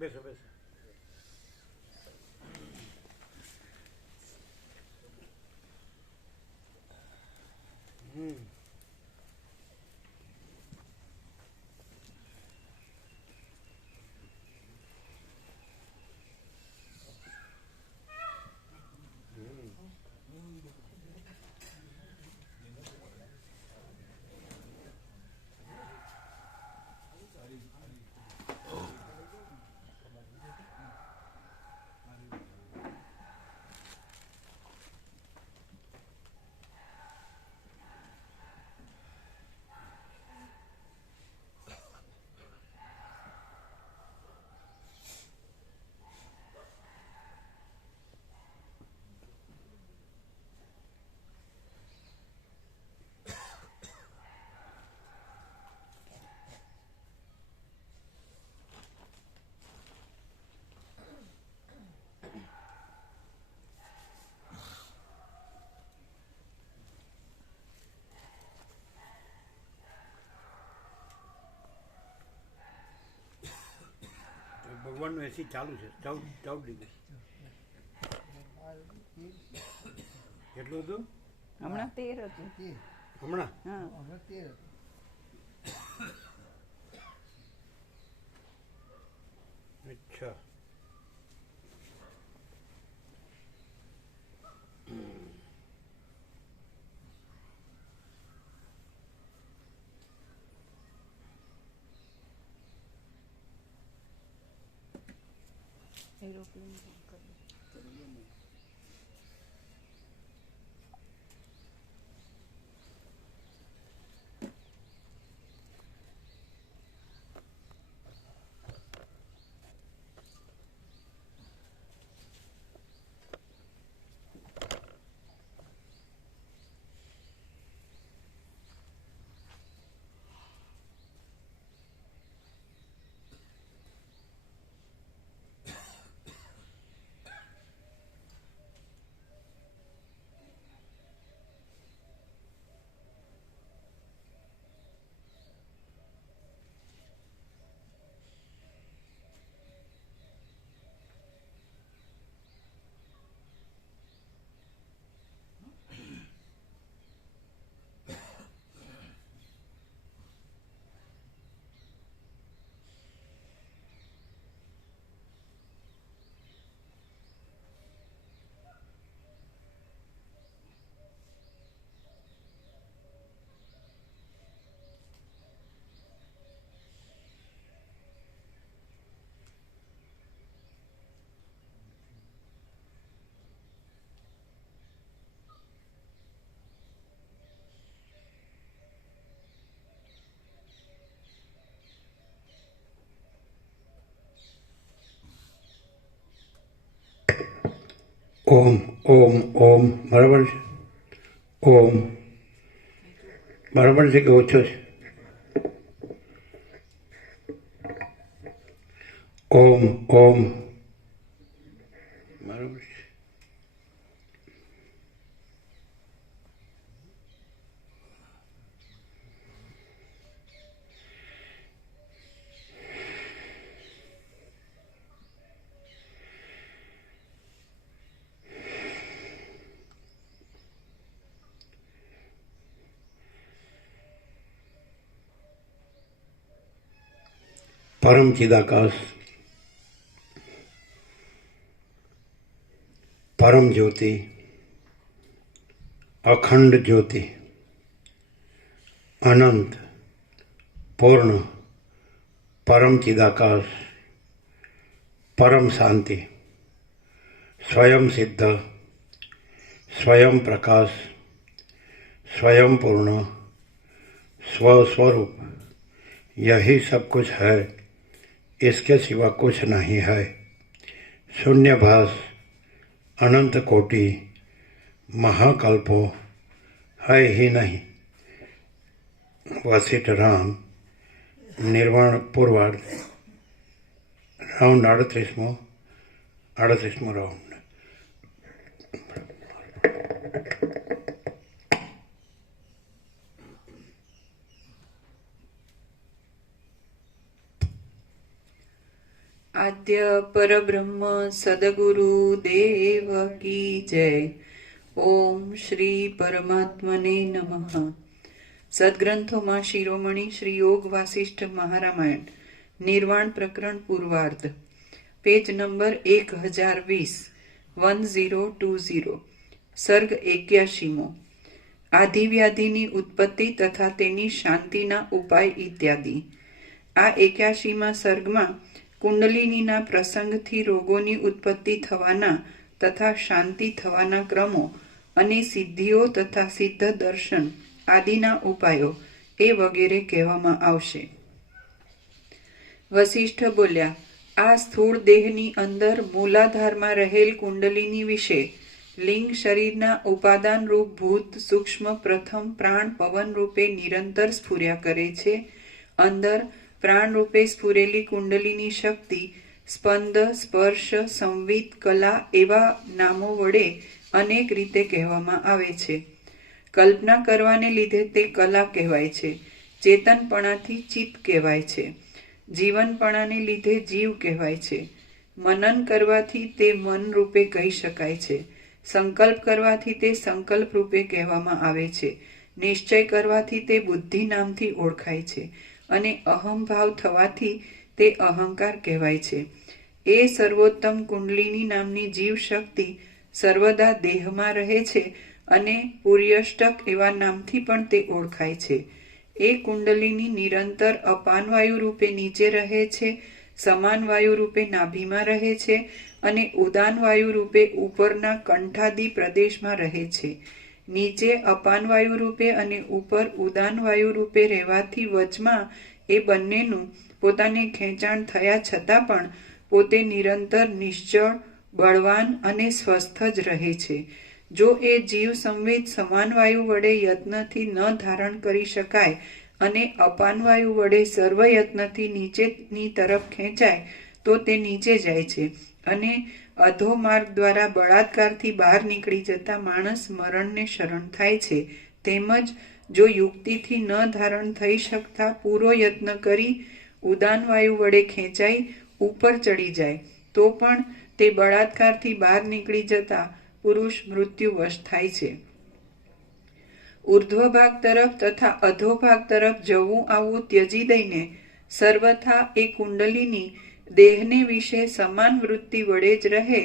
બેસો બેસો. ભગવાનનું એસી ચાલુ છે 14 ડિગ્રી. કેટલું હતું હમણાં 13 હતું. હમણાં? હા, હમણાં 13 અચ્છા. એરોપ્લેન ઓમ ઓમ ઓમ બરાબર છે. ઓમ બરાબર છે કે ઓછો છે? ઓમ ઓમ બરાબર છે. પરમ ચિદાકાશ, પરમ જ્યોતિ, અખંડ જ્યોતિ, અનંત, પૂર્ણ, પરમ ચિદાકાશ, પરમ શાંતિ, स्वयं सिद्ध, स्वयं प्रकाश, स्वयं पूर्ण, स्वस्वरूप, यही सब कुछ है, इसके सिवा कुछ नहीं है. शून्यभास, अनंत कोटि, महाकल्पो है ही नहीं. वशिष्ठ राम, निर्वाण पूर्वार्ध, राउंड 38મો રાઉન્ડ. આદ્ય પરબ્રહ્મ સદગુરુ દેવ કી જય. ઓમ શ્રી પરમાત્મને નમઃ. સદગ્રંથોમાં શિરોમણી શ્રી યોગ વાસિષ્ઠ મહારામાયણ નિર્વાણ પ્રકરણ પૂર્વાર્ધ, પેજ નંબર 1020 સર્ગ 81મો. આધિવ્યાધિની ઉત્પત્તિ તથા તેની શાંતિના ઉપાય ઇત્યાદિ. આ 81મા સર્ગમાં કુંડલિનીના પ્રસંગથી રોગોની ઉત્પત્તિ થવાના તથા શાંતિ થવાના ક્રમો અને સિદ્ધિઓ તથા સિદ્ધ દર્શન આદિના ઉપાયો એ વગેરે કહેવામાં આવશે. વસિષ્ઠ બોલ્યા, આ સ્થૂળ દેહની અંદર મૂલાધારમાં રહેલ કુંડલિની વિશે લિંગ શરીરના ઉપાદાન રૂપ ભૂત સૂક્ષ્મ પ્રથમ પ્રાણ પવન રૂપે નિરંતર સ્ફુર્યા કરે છે. અંદર પ્રાણ રૂપે સ્ફુરેલી કુંડલીની શક્તિ સ્પંદ, સ્પર્શ, સંવિત, કલા એવા નામો વડે અનેક રીતે કહેવામાં આવે છે. કલ્પના કરવાને લીધે તે કલા કહેવાય છે. ચેતનપણાથી ચિત્ત કહેવાય છે. જીવનપણાને લીધે જીવ કહેવાય છે. મનન કરવાથી તે મન રૂપે કહી શકાય છે. સંકલ્પ કરવાથી તે સંકલ્પ રૂપે કહેવામાં આવે છે. નિશ્ચય કરવાથી તે બુદ્ધિ નામથી ઓળખાય છે. અને અહંભાવ થવાથી તે અહંકાર કહેવાય છે. એ સર્વોત્તમ કુંડલિની નામની જીવ શક્તિ સર્વદા દેહમાં રહે છે અને પુર્યષ્ટક એવા નામથી પણ તે ઓળખાય છે. એ કુંડલિની નિરંતર અપાન વાયુ રૂપે નીચે રહે છે, સમાન વાયુ રૂપે નાભીમાં રહે છે અને ઉદાન વાયુ રૂપે ઉપરના કંઠાદિ પ્રદેશમાં રહે છે. નીચે અપાન વાયુ રૂપે અને ઉપર ઉદાન વાયુ રૂપે રહેવાથી વચમાં એ બંનેનું પોતાને ખેંચાણ થયા છતાં પણ પોતે નિરંતર નિશ્ચળ, બળવાન અને સ્વસ્થ જ રહે છે. જો એ જીવ સંવેદ સમાન વાયુ વડે યત્નથી ન ધારણ કરી શકાય અને અપાન વાયુ વડે સર્વ યત્નથી નીચેની તરફ ખેંચાય તો તે નીચે જાય છે અને અધો માર્ગ દ્વારા બળાત્કારથી બહાર નીકળી જતા માણસ મરણને શરણ થાય છે. તેમજ જો યુક્તિથી ન ધારણ થઈ શકતા પૂરો યત્ન કરી ઉદાન વાયુ વડે ખેંચાઈ ઉપર ચડી જાય તો પણ તે બળાત્કારથી બહાર નીકળી જતા પુરુષ મૃત્યુવશ થાય છે. ઉર્ધ્વ ભાગ તરફ તથા અધો ભાગ તરફ જવું આવવું ત્યજી દઈને સર્વથા એ કુંડલીની દેહને વિશે સમાન વૃત્તિ વડે જ રહે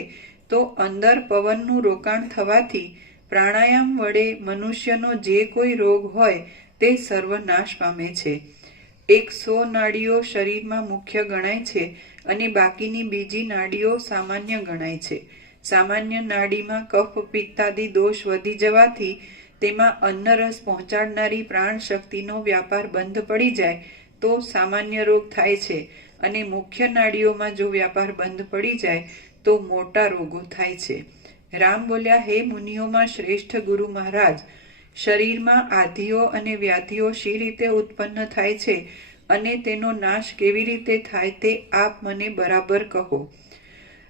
તો અંદર પવનનું રોકાણ થવાથી પ્રાણાયામ વડે મનુષ્યનો જે કોઈ રોગ હોય તે સર્વનાશ પામે છે. 100 નાડીઓ શરીરમાં મુખ્ય ગણાય છે અને બાકીની બીજી નાડીઓ સામાન્ય ગણાય છે. સામાન્ય નાડીમાં કફ પિત્તાદિ દોષ વધી જવાથી તેમાં અન્નરસ પહોંચાડનારી પ્રાણ શક્તિનો વ્યાપાર બંધ પડી જાય તો સામાન્ય રોગ થાય છે અને મુખ્ય નાડીઓમાં જો વ્યાપાર બંધ પડી જાય તો મોટા રોગો થાય છે. રામ બોલ્યા, હે મુનિઓમાં શ્રેષ્ઠ ગુરુ મહારાજ, શરીરમાં આધિઓ અને વ્યાધિઓ શી રીતે ઉત્પન્ન થાય છે અને તેનો નાશ કેવી રીતે થાય તે આપ મને બરાબર કહો.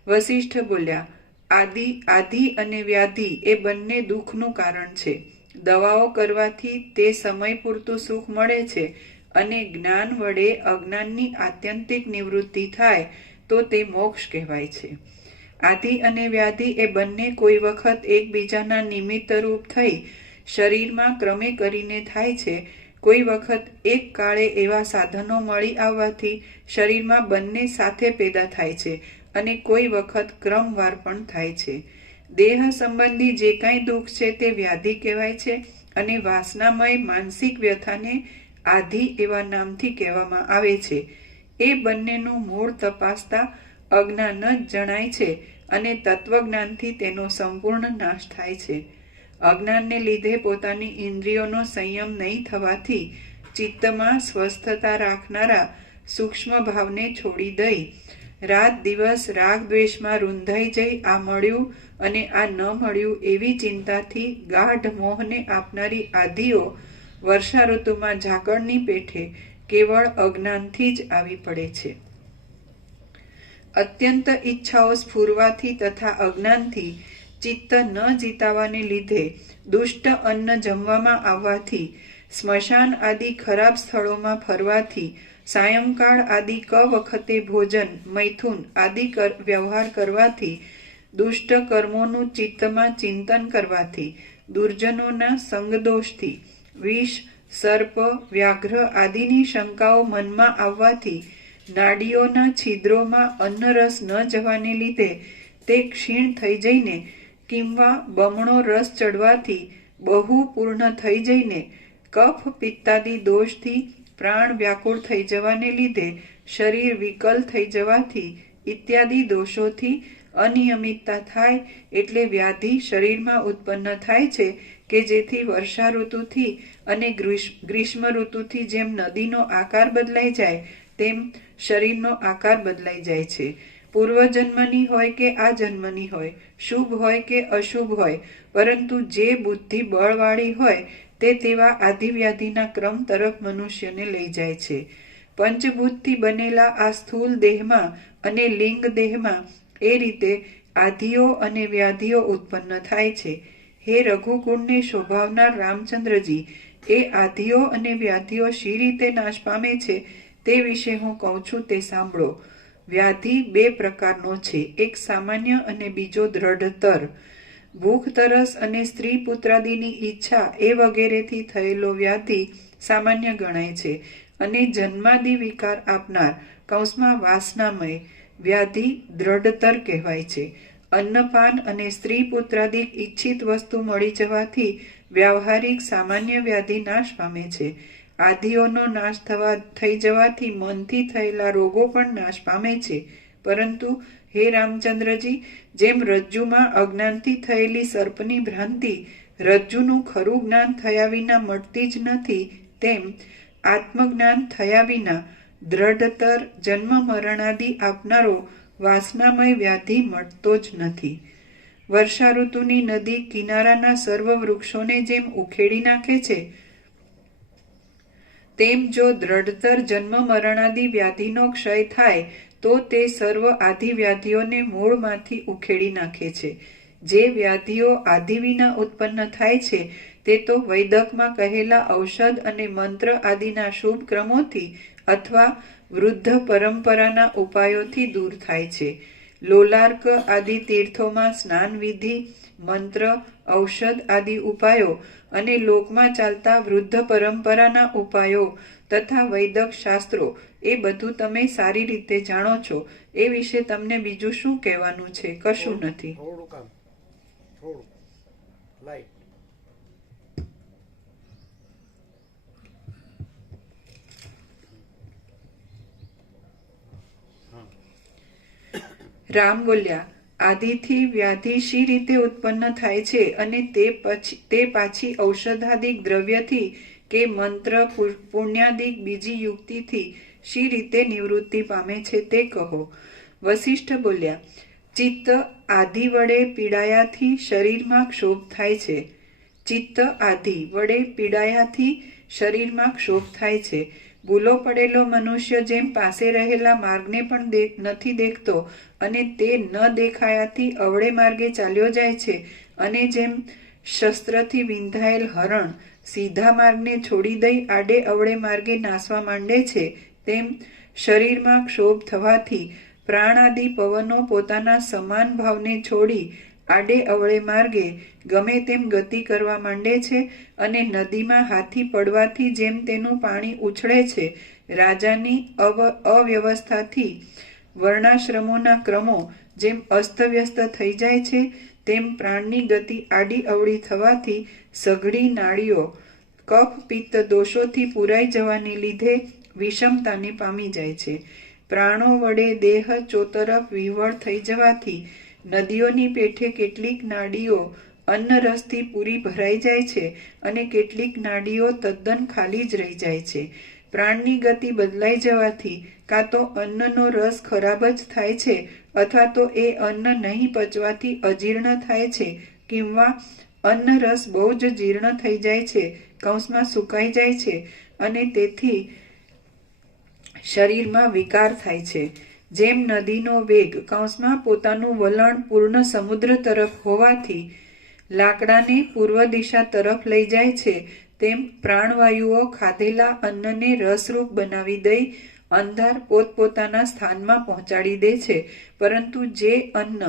વસિષ્ઠ બોલ્યા, આધિ અને વ્યાધિ એ બંને દુઃખનું કારણ છે. દવાઓ કરવાથી તે સમય પૂરતું સુખ મળે છે અને જ્ઞાન વડે અજ્ઞાનની આત્યંતિક નિવૃત્તિ થાય તો તે મોક્ષ કહેવાય છે. આધિ અને વ્યાધિ એ બંને કોઈ વખત એકબીજાના નિમિત્ત રૂપ થઈ શરીરમાં ક્રમે કરીને થાય છે. કોઈ વખત એક કાળે એવા સાધનો મળી આવવાથી શરીરમાં બંને સાથે પેદા થાય છે અને કોઈ વખત ક્રમવાર પણ થાય છે. દેહ સંબંધી જે કાંઈ દુઃખ છે તે વ્યાધિ કહેવાય છે અને વાસનામય માનસિક વ્યથાને આધિ એવા નામથી કહેવામાં આવે છે. એ બંનેનું મૂળ તપાસતા અજ્ઞાન જ જણાય છે અને તત્વજ્ઞાનથી તેનો સંપૂર્ણ નાશ થાય છે. અજ્ઞાનને લીધે પોતાની ઇન્દ્રિયોનો સંયમ નહીં થવાથી ચિત્તમાં સ્વસ્થતા રાખનારા સૂક્ષ્મ ભાવને છોડી દઈ રાત દિવસ રાગ દ્વેષમાં રૂંધાઈ જઈ આ મળ્યું અને આ ન મળ્યું એવી ચિંતાથી ગાઢ મોહને આપનારી આધિઓ વર્ષા ઋતુમાં ઝાકળની પેઠે કેવળ અજ્ઞાનથી જ આવી પડે છે. અત્યંત ઈચ્છાઓ સ્ફુરવાથી તથા અજ્ઞાનથી ચિત્ત ન જીતાવાને લીધે દુષ્ટ અન્ન જમવામાં આવવાથી સ્મશાન આદિ ખરાબ સ્થળોમાં ફરવાથી સાયંકાળ આદિ ક વખતે ભોજન, મૈથુન આદિ વ્યવહાર કરવાથી, દુષ્ટ કર્મોનું ચિત્તમાં ચિંતન કરવાથી, દુર્જનોના સંગદોષથી, વિષ, સર્પ, વ્યાઘ્ર આદિની શંકાઓ મનમાં આવવાથી, નાડીઓના છિદ્રોમાં અન્નરસ ન જવાને લીધે તે ક્ષીણ થઈ જઈને કિંવા બમણો રસ ચડવાથી બહુ પૂર્ણ થઈ જઈને કફ પિત્તાદિ દોષથી પ્રાણ વ્યાકુળ થઈ જવાને લીધે શરીર વિકલ થઈ જવાથી ઇત્યાદિ દોષોથી અનિયમિતતા થાય એટલે વ્યાધિ શરીરમાં ઉત્પન્ન થાય છે કે જેથી વર્ષા ઋતુથી અને ગ્રીષ્મ ઋતુથી જેમ નદીનો આકાર બદલાઈ જાય તેમ શરીરનો આકાર બદલાઈ જાય છે. પૂર્વજન્મની હોય કે આ જન્મની હોય, શુભ હોય કે અશુભ હોય, પરંતુ જે બુદ્ધિ બળવાળી હોય તે તેવા આધિવ્યાધિના ક્રમ તરફ મનુષ્યને લઈ જાય છે. પંચભૂતથી બનેલા આ સ્થૂલ દેહમાં અને લિંગ દેહમાં એ રીતે આધિઓ અને વ્યાધિઓ ઉત્પન્ન થાય છે. હે રઘુકુળને શોભાવનાર રામચંદ્રજી, એ આધિઓ અને વ્યાધિઓ શી રીતે નાશ પામે છે તે વિશે હું કહું છું તે સાંભળો. વ્યાધિ બે પ્રકારનો છે, એક સામાન્ય અને બીજો દ્રઢતર. ભૂખ તરસ અને સ્ત્રી પુત્રાદિની ઈચ્છા એ વગેરેથી થયેલો વ્યાધિ સામાન્ય ગણાય છે અને જન્માદિ વિકાર આપનાર કૌંસમાં વાસનામય વ્યાધિ દ્રઢતર કહેવાય છે. અન્નપાન અને સ્ત્રી પુત્રાદિક ઈચ્છિત વસ્તુ મળી જવાથી વ્યાવહારિક સામાન્ય વ્યાધિ નાશ પામે છે. આધિઓનો નાશ થઈ જવાથી મનથી થયેલા રોગો પણ નાશ પામે છે. પરંતુ હે રામચંદ્રજી, જેમ રજ્જુમાં અજ્ઞાનથી થયેલી સર્પની ભ્રાંતિ રજ્જુનું ખરું જ્ઞાન થયા વિના મટતી જ નથી, તેમ આત્મજ્ઞાન થયા વિના દ્રઢતર જન્મ મરણાદિ આપનારો વાસનામય વ્યાધિ મટતો જ નથી. વર્ષા ઋતુની નદી કિનારાના સર્વ વૃક્ષોને જેમ ઉખેડી નાખે છે તેમ જો દ્રઢતર જન્મ મરણાદિ વ્યાધિનો ક્ષય થાય તો તે સર્વ આધિ વ્યાધિઓને મૂળમાંથી ઉખેડી નાખે છે. જે વ્યાધિઓ આધિ વિના ઉત્પન્ન થાય છે તે તો વૈદકમાં કહેલા ઔષધ અને મંત્ર આદિના શુભ ક્રમોથી અથવા વૃદ્ધ પરંપરાના ઉપાયોથી દૂર થાય છે. લોલાર્ક આદિ તીર્થોમાં સ્નાન વિધિ, મંત્ર, ઔષધ આદિ ઉપાયો અને લોકમાં ચાલતા વૃદ્ધ પરંપરાના ઉપાયો તથા વૈદક શાસ્ત્રો એ બધું તમે સારી રીતે જાણો છો. એ વિશે તમને બીજું શું કહેવાનું છે? કશું નથી. રામ બોલ્યા, આદિથી વ્યાધિ શી રીતે ઉત્પન્ન થાય છે અને તે પાછી ઔષધાદિક દ્રવ્યથી કે મંત્ર પુણ્યાદિક બીજી યુક્તિથી શી રીતે નિવૃત્તિ પામે છે તે કહો. વશિષ્ઠ બોલ્યા, ચિત્ત આધિ વડે પીડાયાથી શરીરમાં ક્ષોભ થાય છે. ચિત્ત આધિ વડે પીડાયાથી શરીરમાં ક્ષોભ થાય છે. ભૂલો પડેલો મનુષ્ય જેમ પાસે રહેલા માર્ગને પણ નથી દેખતો અને તે ન દેખાયાથી અવળે માર્ગે ચાલ્યો જાય છે, અને જેમ શસ્ત્રથી વિંધાયેલ હરણ સીધા માર્ગને છોડી દઈ આડે અવળે માર્ગે નાસવા માંડે છે, તેમ શરીરમાં ક્ષોભ થવાથી પ્રાણાદિ પવનો પોતાના સમાન ભાવને છોડી આડે અવળે માર્ગે ગમે તેમ ગતિ કરવા માંડે છે અને નદીમાં હાથી પડવાથી જેમ તેનું પાણી ઉછળે છે, રાજાની અવ્યવસ્થાથી વર્ણાશ્રમોના ક્રમો જેમ અસ્તવ્યસ્ત થઈ જાય છે, તેમ પ્રાણની ગતિ આડી અવળી થવાથી સઘળી નાડીઓ કફ પિત્ત દોષોથી પુરાઈ જવાને લીધે વિષમતાને પામી જાય છે. પ્રાણો વડે દેહ ચોતરફ વિહવળ થઈ જવાથી નદીઓની પેઠે કેટલીક નાડીઓ અન્નરસથી પૂરી ભરાઈ જાય છે અને કેટલીક નાડીઓ તદ્દન ખાલી જ રહી જાય છે. પ્રાણની ગતિ બદલાઈ જવાથી કાં તો અન્નનો રસ ખરાબ જ થાય છે અથવા તો એ અન્ન નહીં પચવાથી અજીર્ણ થાય છે, કિંવા અન્ન રસ બહુ જ જીર્ણ થઈ જાય છે, કૌંસમાં સુકાઈ જાય છે અને તેથી શરીરમાં વિકાર થાય છે. જેમ નદીનો વેગ કૌંસમાં પોતાનું વલણ પૂર્ણ સમુદ્ર તરફ હોવાથી લાકડાને પૂર્વ દિશા તરફ લઈ જાય છે, તેમ પ્રાણવાયુઓ ખાધેલા અન્નને રસરૂપ બનાવી દઈ અંધાર પોતપોતાના સ્થાનમાં પહોંચાડી દે છે, પરંતુ જે અન્ન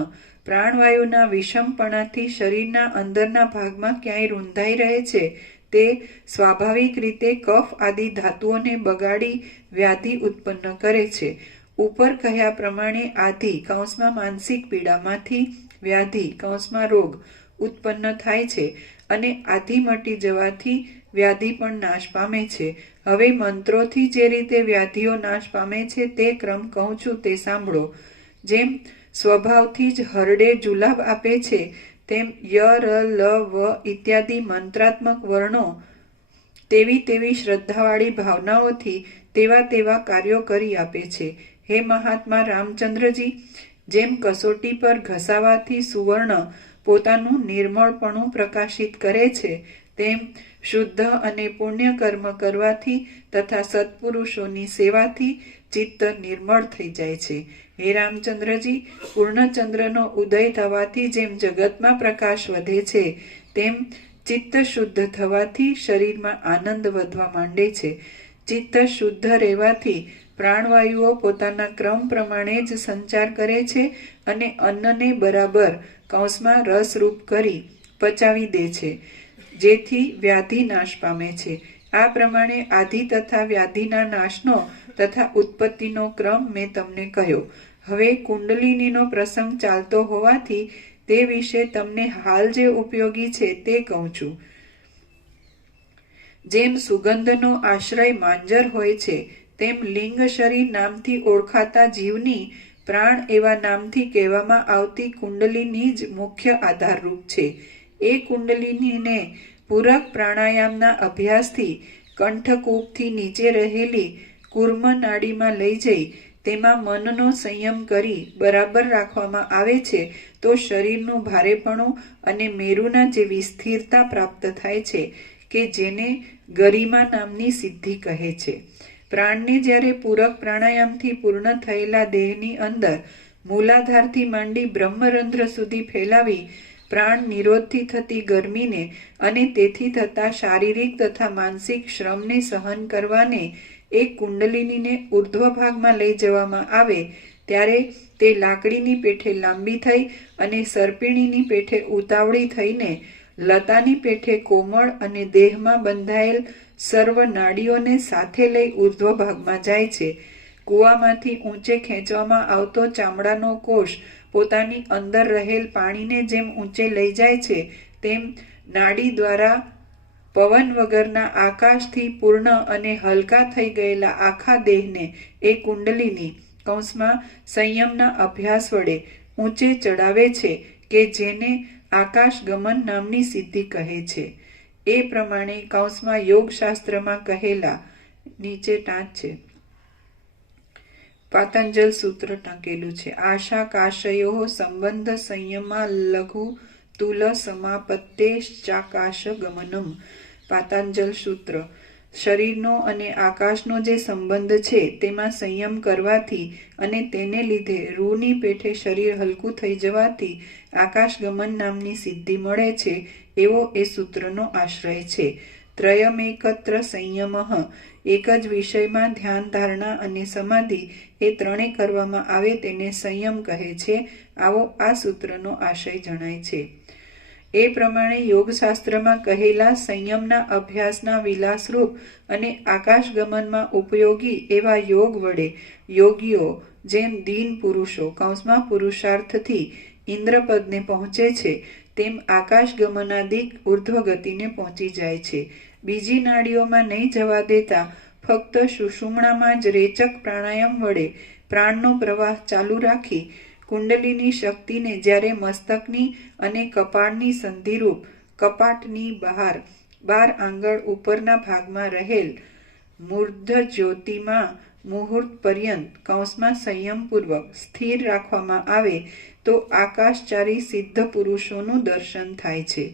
પ્રાણવાયુના વિષમપણાથી શરીરના અંદરના ભાગમાં ક્યાંય રૂંધાઈ રહે છે તે સ્વાભાવિક રીતે કફ આદિ ધાતુઓને બગાડી વ્યાધિ ઉત્પન્ન કરે છે. ઉપર કહ્યા પ્રમાણે આધિ કૌંસમાં માનસિક પીડામાંથી વ્યાધિ કૌંસમાં રોગ ઉત્પન્ન થાય છે અને આધિ મટી જવાથી વ્યાધિ પણ નાશ પામે છે. હવે મંત્રોથી જે રીતે વ્યાધિઓ નાશ પામે છે તે ક્રમ કહું છું તે સાંભળો. જેમ સ્વભાવથી જ હરડે જુલાબ આપે છે તેમ ય ર લ વ ઇત્યાદિ મંત્રાત્મક વર્ણો તેવી શ્રદ્ધાવાળી ભાવનાઓથી તેવા કાર્યો કરી આપે છે. હે મહાત્મા રામચંદ્રજી, જેમ કસોટી પર ઘસાવાથી સુવર્ણ પોતાનું નિર્મળપણું પ્રકાશિત કરે છે તેમ શુદ્ધ અને પુણ્ય કર્મ કરવાથી તથા સત્પુરુષોની સેવાથી ચિત્ત નિર્મળ થઈ જાય છે. હે રામચંદ્રજી, પૂર્ણચંદ્રનો ઉદય થવાથી જેમ જગતમાં પ્રકાશ વધે છે તેમ ચિત્ત શુદ્ધ થવાથી શરીરમાં આનંદ વધવા માંડે છે. ચિત્ત શુદ્ધ રહેવાથી પ્રાણવાયુઓ પોતાના ક્રમ પ્રમાણે જ સંચાર કરે છે અને અન્નને બરાબર કૌંસમાં રસરૂપ કરી પચાવી દે છે, જેથી વ્યાધિ નાશ પામે છે. આ પ્રમાણે આધિ તથા વ્યાધિના નાશનો તથા ઉત્પત્તિનો ક્રમ મેં તમને કહ્યો. હવે કુંડલિનીનો પ્રસંગ ચાલતો હોવાથી તે વિશે તમને હાલ જે ઉપયોગી છે તે કહું છું. જેમ સુગંધનો આશ્રય માંજર હોય છે તેમ લિંગ શરીર નામથી ઓળખાતા જીવની પ્રાણ એવા નામથી કહેવામાં આવતી કુંડલિની જ મુખ્ય આધારરૂપ છે. એ કુંડલિનીને પૂરક પ્રાણાયામના અભ્યાસથી કંઠકૂપથી નીચે રહેલી કુર્મ નાડીમાં લઈ જઈ તેમાં મનનો સંયમ કરી બરાબર રાખવામાં આવે છે તો શરીરનું ભારેપણું અને મેરુના જેવી સ્થિરતા પ્રાપ્ત થાય છે કે જેને ગરિમા નામની સિદ્ધિ કહે છે. પ્રાણને જ્યારે પૂરક પ્રાણાયામથી પૂર્ણ થયેલા દેહની અંદર મૂલાધારથી માંડી બ્રહ્મરંધ્ર સુધી ફેલાવી પ્રાણ નિરોધથી થતી ગરમીને અને તેથી થતા શારીરિક તથા માનસિક શ્રમને સહન કરવાને એક કુંડલિનીને ઉર્ધ્વ ભાગમાં લઈ જવામાં આવે ત્યારે તે લાકડીની પેઠે લાંબી થઈ અને સર્પિણીની પેઠે ઉતાવળી થઈને લતાની પેઠે કોમળ અને દેહમાં બંધાયેલ સર્વ નાડીઓને સાથે લઈ ઉર્ધ્વ ભાગમાં જાય છે. કૂવામાંથી ઊંચે ખેંચવામાં આવતો ચામડાનો કોષ પોતાની અંદર રહેલ પાણીને જેમ ઊંચે લઈ જાય છે તેમ નાડી દ્વારા પવન વગરના આકાશથી પૂર્ણ અને હલકા થઈ ગયેલા આખા દેહને એ કુંડલિની કૌંસમાં સંયમના અભ્યાસ વડે ઊંચે ચડાવે છે કે જેને આકાશ ગમન નામની સિદ્ધિ કહે છે. એ પ્રમાણે કૌંસમાં યોગશાસ્ત્રમાં કહેલા નીચે ટાંચ છે. પાતંજલ સૂત્ર ટાંકેલું છે. આશા કાશયો સંબંધ સંયમા લઘુ તુલ સમાપત્તેશ્ચાકાશ ગમનમ. પાતંજલ સૂત્ર. શરીરનો અને આકાશનો જે સંબંધ છે તેમાં સંયમ કરવાથી અને તેને લીધે રૂની પેઠે શરીર હલકું થઈ જવાથી આકાશગમન નામની સિદ્ધિ મળે છે એવો એ સૂત્રનો આશ્રય છે. ત્રયમેકત્ર સંયમઃ. એક જ વિષયમાં ધ્યાન ધારણા અને સમાધિ એ ત્રણે કરવામાં આવે તેને સંયમ કહે છે. આવો આ સૂત્રનો આશય જણાય છે. એ પ્રમાણે યોગશાસ્ત્રમાં કહેલા સંયમના અભ્યાસના વિલાસરૂપ અને આકાશગમનમાં ઉપયોગી એવા યોગ વડે યોગીઓ જેમ દીન પુરુષો કૌંસમાં પુરુષાર્થથી ઇન્દ્રપદને પહોંચે છે તેમ આકાશગમનાદિક ઉર્ધ્વ ગતિને પહોંચી જાય છે. બીજી નાડીઓમાં નહીં જવા દેતા ફક્ત સુષુમ્ણામાં જ રેચક પ્રાણાયામ વડે પ્રાણનો પ્રવાહ ચાલુ રાખી કુંડલીની શક્તિને જ્યારે મસ્તકની અને કપાળની સંધિરૂપ કપાટની બહાર 12 આંગળ ઉપરના ભાગમાં રહેલ મૂર્ધ જ્યોતિમાં મુહૂર્ત પર્યંત કૌંસમાં સંયમપૂર્વક સ્થિર રાખવામાં આવે તો આકાશચારી સિદ્ધ પુરુષોનું દર્શન થાય છે.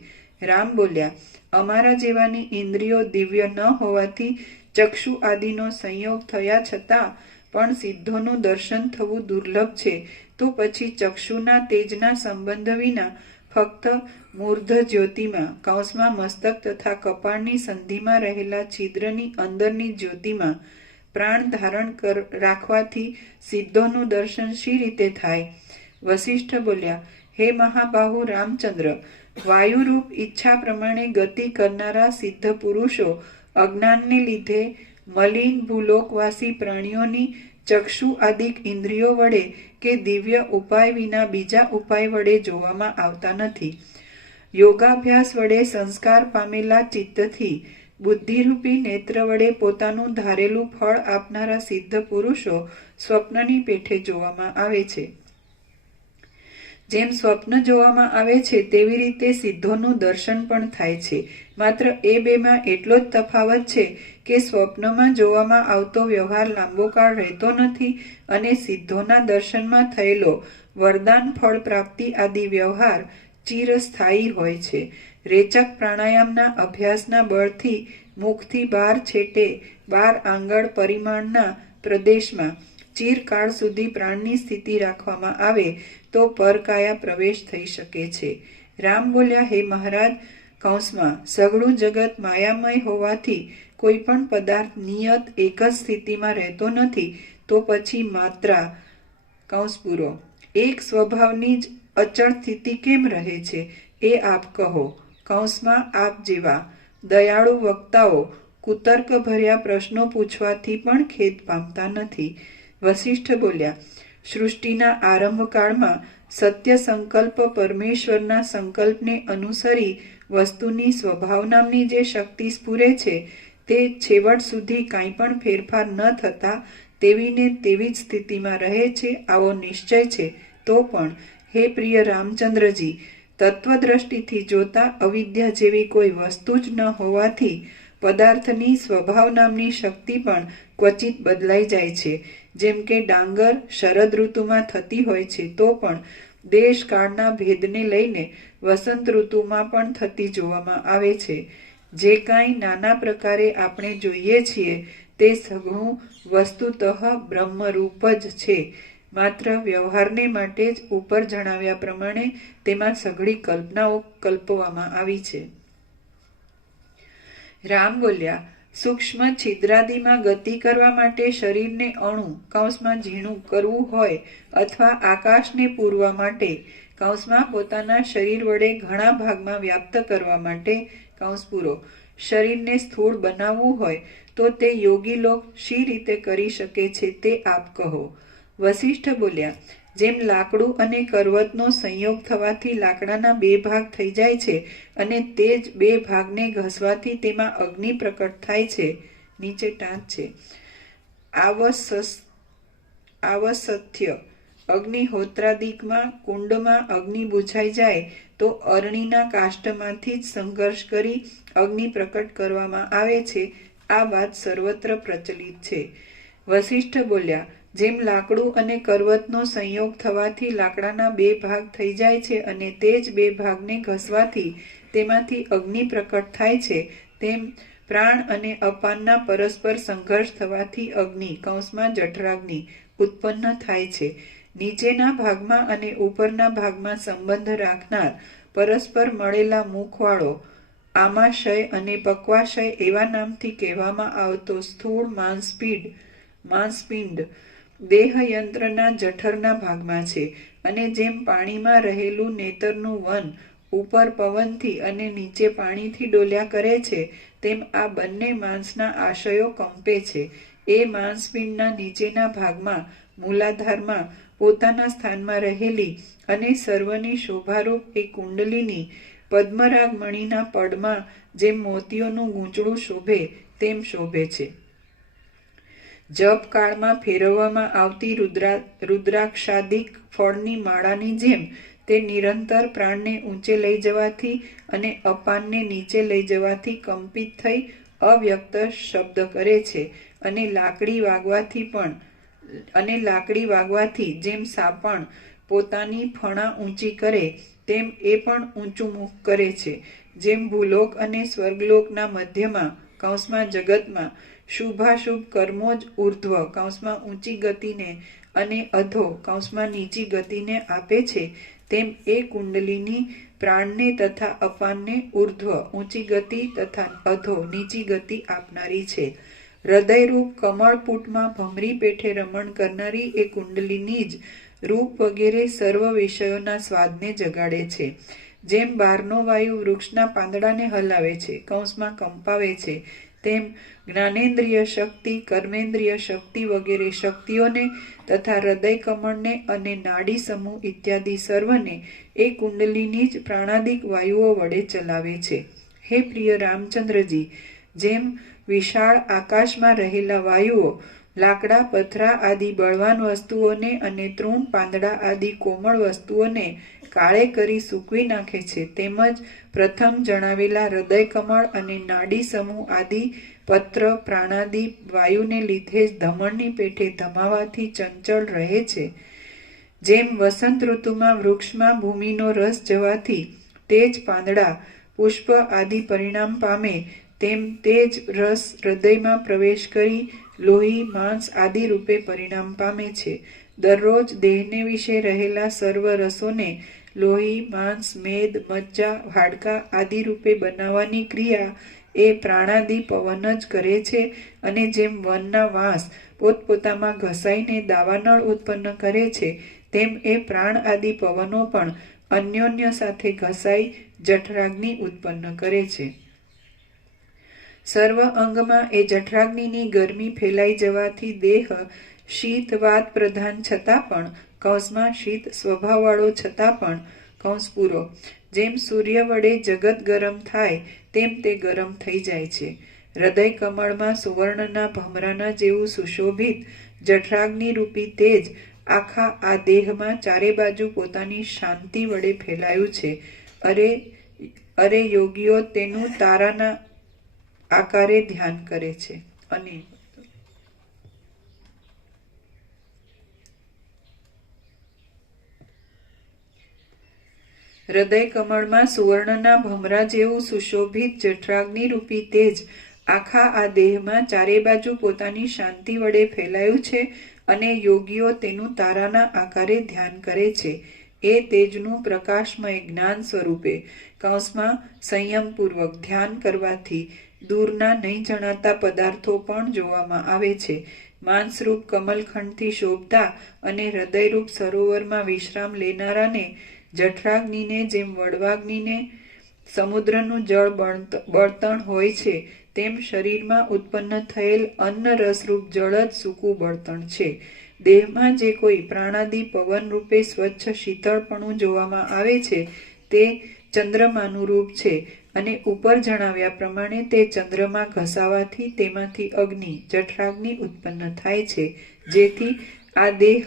રામ બોલ્યા, અમારા જેવાની ઇન્દ્રિયો દિવ્ય ન હોવાથી ચક્ષુ આદિનો સંયોગ થયા છતાં પણ સિદ્ધોનું દર્શન થવું દુર્લભ છે તો પછી ચક્ષુના તેજના સંબંધ વિના ફક્ત મૂર્ધ જ્યોતિમાં કૌંસમાં મસ્તક તથા કપાળની સંધિમાં રહેલા છિદ્રની અંદરની જ્યોતિમાં પ્રાણ ધારણ રાખવાથી સિદ્ધોનું દર્શન શી રીતે થાય? વસિષ્ઠ બોલ્યા, હે મહાબાહુ રામચંદ્ર, વાયુરૂપ ઈચ્છા પ્રમાણે ગતિ કરનારા સિદ્ધ પુરુષો અજ્ઞાનને લીધે મલિન ભૂલોકવાસી પ્રાણીઓની ચક્ષુ આદિક ઇન્દ્રિયો વડે કે દિવ્ય ઉપાય વિના બીજા ઉપાય વડે જોવામાં આવતા નથી. યોગાભ્યાસ વડે સંસ્કાર પામેલા ચિત્તથી બુદ્ધિરૂપી નેત્ર વડે પોતાનું ધારેલું ફળ આપનારા સિદ્ધ પુરુષો સ્વપ્નની પેઠે જોવામાં આવે છે. જેમ સ્વપ્ન જોવામાં આવે છે તેવી રીતે સિદ્ધોનું દર્શન પણ થાય છે. માત્ર એ બેમાં એટલો જ તફાવત છે કે સ્વપ્નમાં જોવામાં આવતો વ્યવહાર લાંબો કાળ રહેતો નથી અને સિદ્ધોના દર્શનમાં થયેલો વરદાન ફળ પ્રાપ્તિ આદિ વ્યવહાર ચિરસ્થાયી હોય છે. રેચક પ્રાણાયામના અભ્યાસના બળથી મુખથી 12 છેટે 12 આંગળ પરિમાણના પ્રદેશમાં ચિરકાળ સુધી પ્રાણની સ્થિતિ રાખવામાં આવે તો પરકાયા પ્રવેશ થઈ શકે છે. રામ બોલ્યા, હે મહારાજ, કૌંસમાં સઘળું જગત માયામય હોવાથી કોઈ પણ પદાર્થ નિયત એક જ સ્થિતિમાં રહેતો નથી, તો પછી માત્રા કૌંસ પૂરો એક સ્વભાવની જ અચળ સ્થિતિ કેમ રહે છે એ આપ કહો. કૌંસમાં આપ જેવા દયાળુ વક્તાઓ કુતર્ક ભર્યા પ્રશ્નો પૂછવાથી પણ ખેદ પામતા નથી. વસિષ્ઠ બોલ્યા, સૃષ્ટિના આરંભકાળમાં સત્ય સંકલ્પ પરમેશ્વરના સંકલ્પને અનુસરી વસ્તુની સ્વભાવ નામની જે શક્તિ સ્ફુરે છે તે છેવટ સુધી કાંઈ પણ ફેરફાર ન થતા તેવીને તેવી જ સ્થિતિમાં રહે છે આવો નિશ્ચય છે. તો પણ હે પ્રિય રામચંદ્રજી, તત્વદ્રષ્ટિથી જોતા અવિદ્યા જેવી કોઈ વસ્તુ જ ન હોવાથી પદાર્થની સ્વભાવ નામની શક્તિ પણ ક્વચિત બદલાઈ જાય છે. જેમ કે ડાંગર શરદ ઋતુમાં થતી હોય છે તો પણ દેશ કાળના ભેદને લઈને વસંત ઋતુમાં પણ થતી જોવામાં આવે છે. જે કાંઈ નાના પ્રકારે આપણે જોઈએ છીએ તે સઘળું વસ્તુતઃ બ્રહ્મરૂપ જ છે. માત્ર વ્યવહારને માટે જ ઉપર જણાવ્યા પ્રમાણે તેમાં સઘળી કલ્પનાઓ કલ્પવામાં આવી છે. રામ બોલ્યા, સૂક્ષ્મ છિદ્રાદિમાં ગતિ કરવા માટે શરીરને અણુ કૌંસમાં ઝીણું કરવું હોય અથવા આકાશને પૂરવા માટે કૌંસમાં પોતાના શરીર વડે ઘણા ભાગમાં વ્યાપ્ત કરવા માટે કૌંસ પૂરો શરીરને સ્થૂળ બનાવવું હોય તો તે યોગી લોક શી રીતે કરી શકે છે તે આપ કહો. વસિષ્ઠ બોલ્યા, જેમ લાકડું અને કરવતનો સંયોગ થવાથી લાકડાના 2 ભાગ થઈ જાય છે અને તે જ 2 ભાગને ઘસવાથી તેમાં અગ્નિ પ્રકટ થાય છે. નીચે ટાંચ છે. આવસથ્ય અગ્નિહોત્રાદિકમાં કુંડમાં અગ્નિ બુઝાઈ જાય તો અરણીના કાષ્ઠમાંથી જ સંઘર્ષ કરી અગ્નિ પ્રકટ કરવામાં આવે છે. આ વાત સર્વત્ર પ્રચલિત છે. વસિષ્ઠ બોલ્યા, જેમ લાકડું અને કરવતનો સંયોગ થવાથી લાકડાના 2 ભાગ થઈ જાય છે અને તે જ 2 ભાગને ઘસવાથી તેમાંથી અગ્નિ પ્રકટ થાય છે, તેમ પ્રાણ અને અપાનના પરસ્પર સંઘર્ષ થવાથી અગ્નિ કૌંસમાં જઠરાગ્નિ ઉત્પન્ન થાય છે. નીચેના ભાગમાં અને ઉપરના ભાગમાં સંબંધ રાખનાર પરસ્પર મળેલા મુખવાળો આમાશય અને પક્વાશય એવા નામથી કહેવામાં આવતો સ્થૂળ માંસપિંડ દેહયંત્રના જઠરના ભાગમાં છે. અને જેમ પાણીમાં રહેલું નેતરનું વન ઉપર પવનથી અને નીચે પાણીથી ડોલ્યા કરે છે, તેમ આ બંને માંસના આશયો કંપે છે. એ માંસપિંડના નીચેના ભાગમાં મૂલાધારમાં પોતાના સ્થાનમાં રહેલી અને સર્વની શોભારૂપ એ કુંડલીની પદ્મરાગ મણીના પડમાં જેમ મોતીઓનું ગૂંચળું શોભે તેમ શોભે છે. જપ કાળમાં ફેરવવામાં આવતી રુદ્રાક્ષાદિક ફળની માળાની જેમ તે નિરંતર પ્રાણને ઊંચે લઈ જવાથી અને અપાનને નીચે લઈ જવાથી કંપિત થઈ અવ્યક્ત શબ્દ કરે છે. અને લાકડી વાગવાથી જેમ સાપણ પોતાની ફણા ઊંચી કરે તેમ એ પણ ઊંચું મુખ કરે છે. જેમ ભૂલોક અને સ્વર્ગલોકના મધ્યમાં કૌંસમાં જગતમાં શુભાશુભ કર્મો જ ઉર્ધ્વ કૌંસમાં ઊંચી ગતિને અને અધો કૌંસમાં નીચી ગતિને આપે છે, તેમ એ કુંડલીની પ્રાણને તથા અપાનને ઉર્ધ્વ ઊંચી ગતિ તથા અધો નીચી ગતિ આપનારી છે. હૃદયરૂપ કમળપુટમાં ભમરી પેઠે રમણ કરનારી એ કુંડલીની જ રૂપ વગેરે સર્વ વિષયોના સ્વાદને જગાડે છે. જેમ બહારનો વાયુ વૃક્ષના પાંદડાને હલાવે છે, કૌંસમાં કંપાવે છે, તેમ જ્ઞાનેન્દ્રિય શક્તિ, કર્મેન્દ્રિય શક્તિ વગેરે શક્તિઓને તથા હૃદય કમળને અને નાડી સમૂહ ઇત્યાદિ સર્વને એ કુંડલીની જ પ્રાણાદિક વાયુઓ વડે ચલાવે છે. હે પ્રિય રામચંદ્રજી, જેમ વિશાળ આકાશમાં રહેલા વાયુઓ લાકડા, પથરા આદિ બળવાન વસ્તુઓને અને તૃણ, પાંદડા આદિ કોમળ વસ્તુઓને કાળે કરી સૂકવી નાખે છે, તેમજ પ્રથમ જણાવેલા હૃદય કમળ અને નાડી સમૂહ આદિ પત્ર પ્રાણાદિ વાયુને લીધે જ ધમણની પેઠે ધમાવાથી ચંચળ રહે છે. જેમ વસંત ઋતુમાં વૃક્ષમાં ભૂમિનો રસ જવાથી તે જ પાંદડા, પુષ્પ આદિ પરિણામ પામે, તેમ તે જ રસ હૃદયમાં પ્રવેશ કરી લોહી, માંસ આદિ રૂપે પરિણામ પામે છે. દરરોજ દેહને વિશે રહેલા સર્વ રસોને લોહી, માંસ, મેદ, મજ્જા, હાડકા આદિ રૂપે બનાવવાની ક્રિયા એ પ્રાણાદિ પવન જ કરે છે. અને જેમ વનના વાંસ પોતપોતામાં ઘસાઈને દાવાનળ ઉત્પન્ન કરે છે, તેમ એ પ્રાણ આદિ પવનો પણ અન્યોન્ય સાથે ઘસાઈ જઠરાગ્નિ ઉત્પન્ન કરે છે. સર્વ અંગમાં એ જઠરાગ્નિની ગરમી ફેલાઈ જવાથી દેહ શીત વાત પ્રધાન છતાં પણ, કૌંસમાં શીત સ્વભાવવાળો છતાં પણ, કૌંસ પૂરો, જેમ સૂર્ય વડે જગત ગરમ થાય તેમ તે ગરમ થઈ જાય છે. હૃદય કમળમાં સુવર્ણના ભમરાના જેવું સુશોભિત જઠરાગ્નિ રૂપી તેજ આખા આ દેહમાં ચારે બાજુ પોતાની શાંતિ વડે ફેલાયું છે. અરે યોગીઓ તેનું તારાના આકારે ધ્યાન કરે છે. અને હૃદય કમળમાં સુવર્ણના ભમરા જેવું સુશોભિત જઠરાગ્નિ રૂપી તેજ આખા આ દેહમાં ચારે બાજુ પોતાની શાંતિ વડે ફેલાયું છે. અને યોગીઓ તેનું તારાના આકારે ધ્યાન કરે છે. એ તેજનું પ્રકાશમય જ્ઞાન સ્વરૂપે કૌંસમાં સંયમપૂર્વક ધ્યાન કરવાથી દૂરના નહીં જણાતા પદાર્થો પણ જોવામાં આવે છે. માંસરૂપ કમલખંડથી શોભતા અને હૃદયરૂપ સરોવરમાં વિશ્રામ લેનારાને જઠરાગ્નિને જેમ વડવાગ્નિને સમુદ્રનું જળ બળતણ હોય છે, તેમ શરીરમાં ઉત્પન્ન થયેલ અન્ન રસરૂપ જળ જ સૂકું બળતણ છે. દેહમાં જે કોઈ પ્રાણાદિ પવન રૂપે સ્વચ્છ શીતળપણું જોવામાં આવે છે, તે ચંદ્રમાનું રૂપ છે. અને ઉપર જણાવ્યા પ્રમાણે તે ચંદ્રમાં ઘસાવાથી તેમાંથી અગ્નિ, જઠરાગ્નિ ઉત્પન્ન થાય છે, જેથી આ દેહ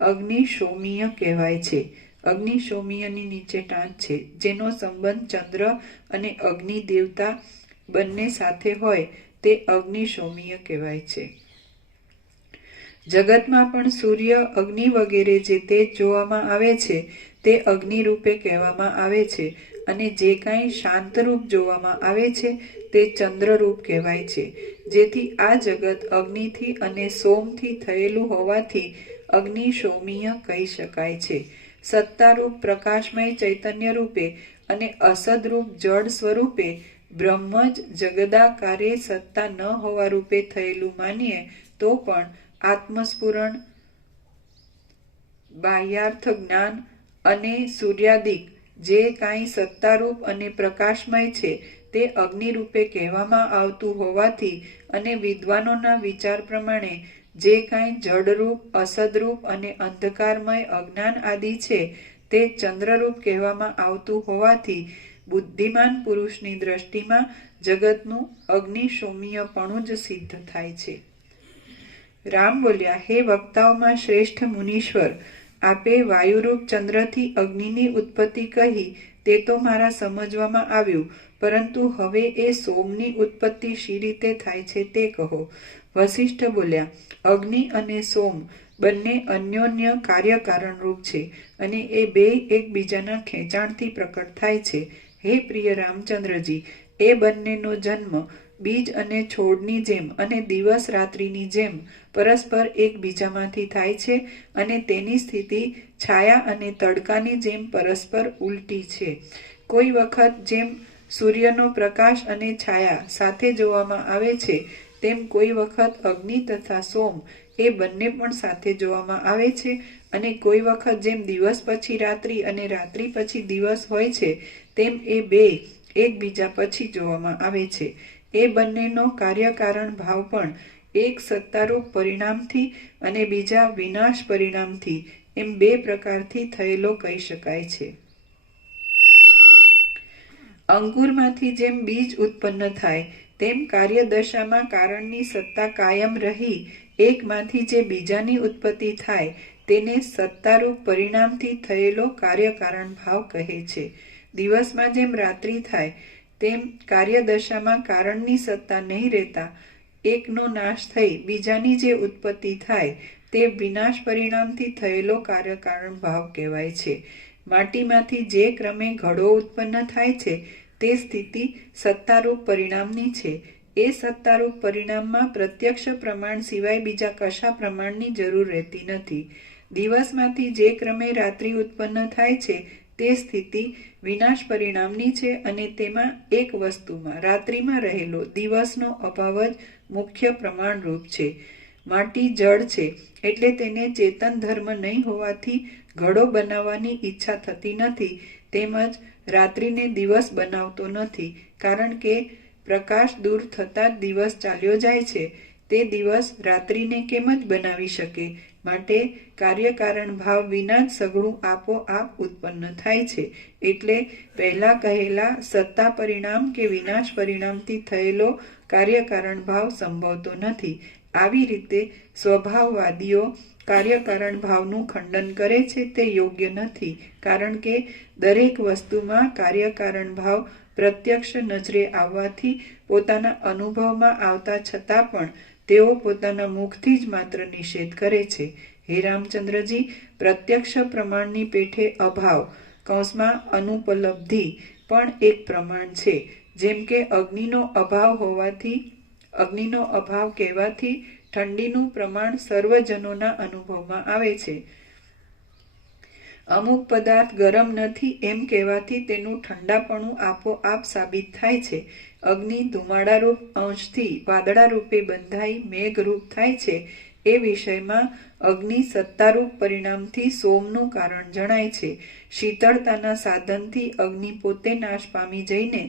અગ્નિશોમીય કહેવાય છે. અગ્નિશોમીયની નીચે ટાંચ છે. જેનો સંબંધ ચંદ્ર અને અગ્નિ દેવતા બંને સાથે હોય તે અગ્નિશોમીય કહેવાય છે. જગતમાં પણ સૂર્ય, અગ્નિ વગેરે જે તેજ જોવામાં આવે છે તે અગ્નિ રૂપે કહેવામાં આવે છે. અને જે કાંઈ શાંતરૂપ જોવામાં આવે છે તે ચંદ્રરૂપ કહેવાય છે. જેથી આ જગત અગ્નિથી અને સોમથી થયેલું હોવાથી અગ્નિશોમીય કહી શકાય છે. સત્તારૂપ પ્રકાશમય ચૈતન્ય રૂપે અને અસદરૂપ જળ સ્વરૂપે બ્રહ્મ જ જગદાકારે સત્તા ન હોવા રૂપે થયેલું માનીએ તો પણ આત્મસ્ફુરણ, બાહ્યાર્થ જ્ઞાન અને સૂર્યાદિક જે કાંઈ સત્તારૂપ અને પ્રકાશમય છે તે અગ્નિ રૂપે કહેવામાં આવતું હોવાથી અને વિદ્વાનોના વિચાર પ્રમાણે જે કાંઈ જડરૂપ, અસદરૂપ અને અંધકારમય અજ્ઞાન આદિ છે તે ચંદ્રરૂપ કહેવામાં આવતું હોવાથી બુદ્ધિમાન પુરુષની દ્રષ્ટિમાં જગતનું અગ્નિશોમીયપણું જ સિદ્ધ થાય છે. રામ બોલ્યા, હે વક્તાઓમાં શ્રેષ્ઠ મુનીશ્વર, આપે વાયુરૂપ ચંદ્રથી અગ્નિની ઉત્પત્તિ કહી તે તો મારા સમજવામાં આવ્યું, પરંતુ હવે એ સોમની ઉત્પત્તિ શી રીતે થાય છે તે કહો. વસિષ્ઠ બોલ્યા, અગ્નિ અને સોમ બંને અન્યોન્ય કાર્યકારણરૂપ છે અને એ બે એકબીજાના ખેંચાણથી પ્રકટ થાય છે. હે પ્રિય રામચંદ્રજી, એ બંનેનો જન્મ બીજ અને છોડની જેમ અને દિવસ રાત્રિની જેમ પરસ્પર એકબીજામાંથી થાય છે અને તેની સ્થિતિ છાયા અને તડકાની જેમ પરસ્પર ઉલટી છે. કોઈ વખત જેમ સૂર્યનો પ્રકાશ અને છાયા સાથે જોવામાં આવે છે તેમ કોઈ વખત અગ્નિ તથા સોમ એ બંને પણ સાથે જોવામાં આવે છે, અને કોઈ વખત જેમ દિવસ પછી રાત્રિ અને રાત્રિ પછી દિવસ હોય છે તેમ એ બે એકબીજા પછી જોવામાં આવે છે. એ બંનેનો કાર્યકારણ ભાવ પણ એક સત્તારૂપ પરિણામથી અને બીજા વિનાશ પરિણામથી એમ બે પ્રકારથી થયેલો કહી શકાય છે. અંકુરમાંથી જેમ બીજ ઉત્પન્ન થાય તેમ કાર્યદશામાં કારણની સત્તા કાયમ રહી એકમાંથી જે બીજાની ઉત્પત્તિ થાય તેને સત્તારૂપ પરિણામથી થયેલો કાર્યકારણ ભાવ કહે છે. દિવસમાં જેમ રાત્રિ થાય તેમ કાર્યદશામાં કારણની સત્તા નહીં રહેતા એકનો નાશ થઈ બીજાની જે ઉત્પત્તિ થાય તે વિનાશ પરિણામથી થયેલો કાર્યકારણ ભાવ કહેવાય છે. માટીમાંથી જે ક્રમે ઘડો ઉત્પન્ન થાય છે તે સ્થિતિ સત્તારૂપ પરિણામની છે. એ સત્તારૂપ પરિણામમાં પ્રત્યક્ષ પ્રમાણ સિવાય બીજા કશા પ્રમાણની જરૂર રહેતી નથી. દિવસમાંથી જે ક્રમે રાત્રિ ઉત્પન્ન થાય છે તે સ્થિતિ વિનાશ પરિણામની છે, અને તેમાં એક વસ્તુમાં રાત્રિમાં રહેલો દિવસનો અભાવ જ મુખ્ય પ્રમાણરૂપ છે. માટી જળ છે એટલે તેને ચેતન ધર્મ નહીં હોવાથી ઘડો બનાવવાની ઈચ્છા થતી નથી, તેમજ રાત્રિને દિવસ બનાવતો નથી, કારણ કે પ્રકાશ દૂર થતાં જ દિવસ ચાલ્યો જાય છે. તે દિવસ રાત્રિને કેમ જ બનાવી શકે? માટે કાર્યકારણ ભાવ વિના જ સઘળું આપોઆપ ઉત્પન્ન થાય છે. એટલે પહેલા કહેલા સત્તા પરિણામ કે વિનાશ પરિણામથી થયેલો કાર્યકારણ ભાવ સંભવતો નથી. આવી રીતે સ્વભાવવાદીઓ કાર્યકારણ ભાવનું ખંડન કરે છે તે યોગ્ય નથી, કારણ કે દરેક વસ્તુમાં કાર્યકારણ ભાવ પ્રત્યક્ષ નજરે આવવાથી પોતાના અનુભવમાં આવતા છતાં પણ તેઓ પોતાના મુખથી જ માત્ર નિષેધ કરે છે. હે રામચંદ્રજી, પ્રત્યક્ષ પ્રમાણની પેઠે અભાવ કૌંસમાં અનુપલબ્ધિ પણ એક પ્રમાણ છે. જેમ કે અગ્નિનો અભાવ કહેવાથી ઠંડીનું પ્રમાણ સર્વજનોના અનુભવમાં આવે છે. અમુક પદાર્થ ગરમ નથી એમ કહેવાથી તેનું ઠંડાપણું આપોઆપ સાબિત થાય છે. અગ્નિ ધુમાડારૂપ અંશથી વાદળા રૂપે બંધાઈ મેઘરૂપ થાય છે. એ વિષયમાં અગ્નિ સત્તારૂપ પરિણામથી સોમનું કારણ જણાય છે. શીતળતાના સાધનથી અગ્નિ પોતે નાશ પામી જઈને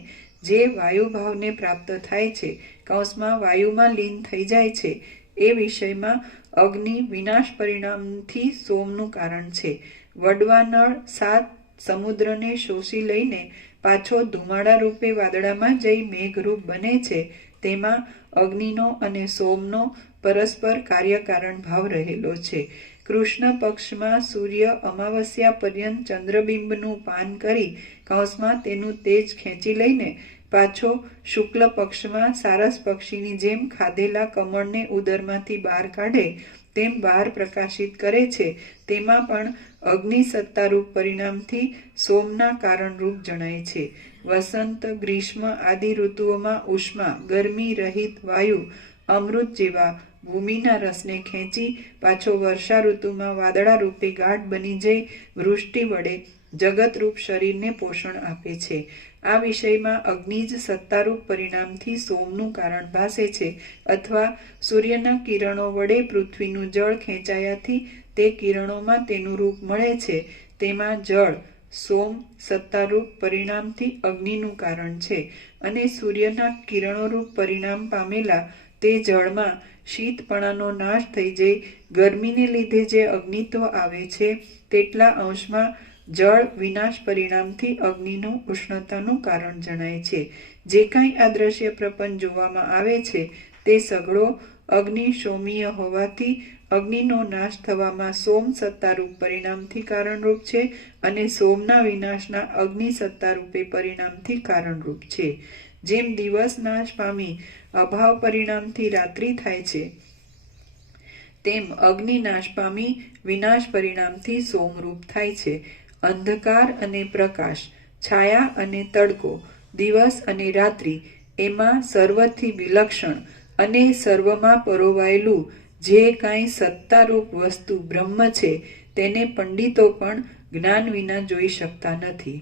જે વાયુભાવને પ્રાપ્ત થાય છે, કૌંસમાં વાયુમાં લીન થઈ જાય છે, એ વિષયમાં અગ્નિ વિનાશ પરિણામથી સોમનું કારણ છે. વડવાનળ 7 સમુદ્રને શોષી લઈને પાછો ધુમાડા રૂપે વાદળામાં જઈ મેઘરૂપ બને છે, તેમાં અગ્નિનો અને સોમનો પરસ્પર કાર્યકારણ ભાવ રહેલો છે. કૃષ્ણ પક્ષમાં સૂર્ય અમાવસ્યા પર્યંત ચંદ્રબિંબનું પાન કરી કૌંસમાં તેનું તેજ ખેંચી લઈને પાછો શુક્લ પક્ષમાં સારસ પક્ષીની જેમ ખાધેલા કમળને ઉદરમાંથી બહાર કાઢે તેમ બહાર પ્રકાશિત કરે છે, તેમાં પણ અગ્નિ સત્તારૂપ પરિણામથી સોમના કારણરૂપ જણાય છે. વસંત, ગ્રીષ્મ આદિ ઋતુઓમાં ઉષ્મા, ગરમી રહિત વાયુ અમૃત જેવા ભૂમિના રસને ખેંચી પાછો વર્ષા ઋતુમાં વાદળા રૂપે ગાઢ બની જઈ વૃષ્ટિ વડે જગતરૂપ શરીરને પોષણ આપે છે. આ વિષયમાં અગ્નિ જ સત્તારૂપ પરિણામથી સોમનું કારણ ભાસે છે, અથવા સૂર્યના કિરણો વડે પૃથ્વીનું જળ ખેંચાયાથી તે કિરણોમાં તેનું રૂપ મળે છે, તેમાં જળ સોમ સત્તારૂપ પરિણામથી અગ્નિનું કારણ છે, અને સૂર્યના કિરણોરૂપ પરિણામ પામેલા તે જળમાં શીતપણાનો નાશ થઈ જઈ ગરમીને લીધે જે અગ્નિત્વ આવે છે તેટલા અંશમાં જળ વિનાશ પરિણામથી અગ્નિનું ઉષ્ણતાનું કારણ જણાય છે. જે કાંઈ આ દ્રશ્ય પ્રપંચ જોવામાં આવે છે તે સઘળો અગ્નિ સોમીય હોવાથી અગ્નિનો નાશ થવામાં સોમ સત્તારૂપ પરિણામથી કારણરૂપ છે, અને સોમના વિનાશના અગ્નિ સત્તારૂપે પરિણામથી કારણરૂપ છે. જેમ દિવસ નાશ પામી અભાવ પરિણામથી રાત્રિ થાય છે, તેમ અગ્નિ નાશ પામી વિનાશ પરિણામથી સોમરૂપ થાય છે. અંધકાર અને પ્રકાશ, છાયા અને તડકો, દિવસ અને રાત્રિ એમાં સર્વથી વિલક્ષણ અને સર્વમાં પરોવાયેલું જે કાંઈ સત્તારૂપ વસ્તુ બ્રહ્મ છે તેને પંડિતો પણ જ્ઞાન વિના જોઈ શકતા નથી.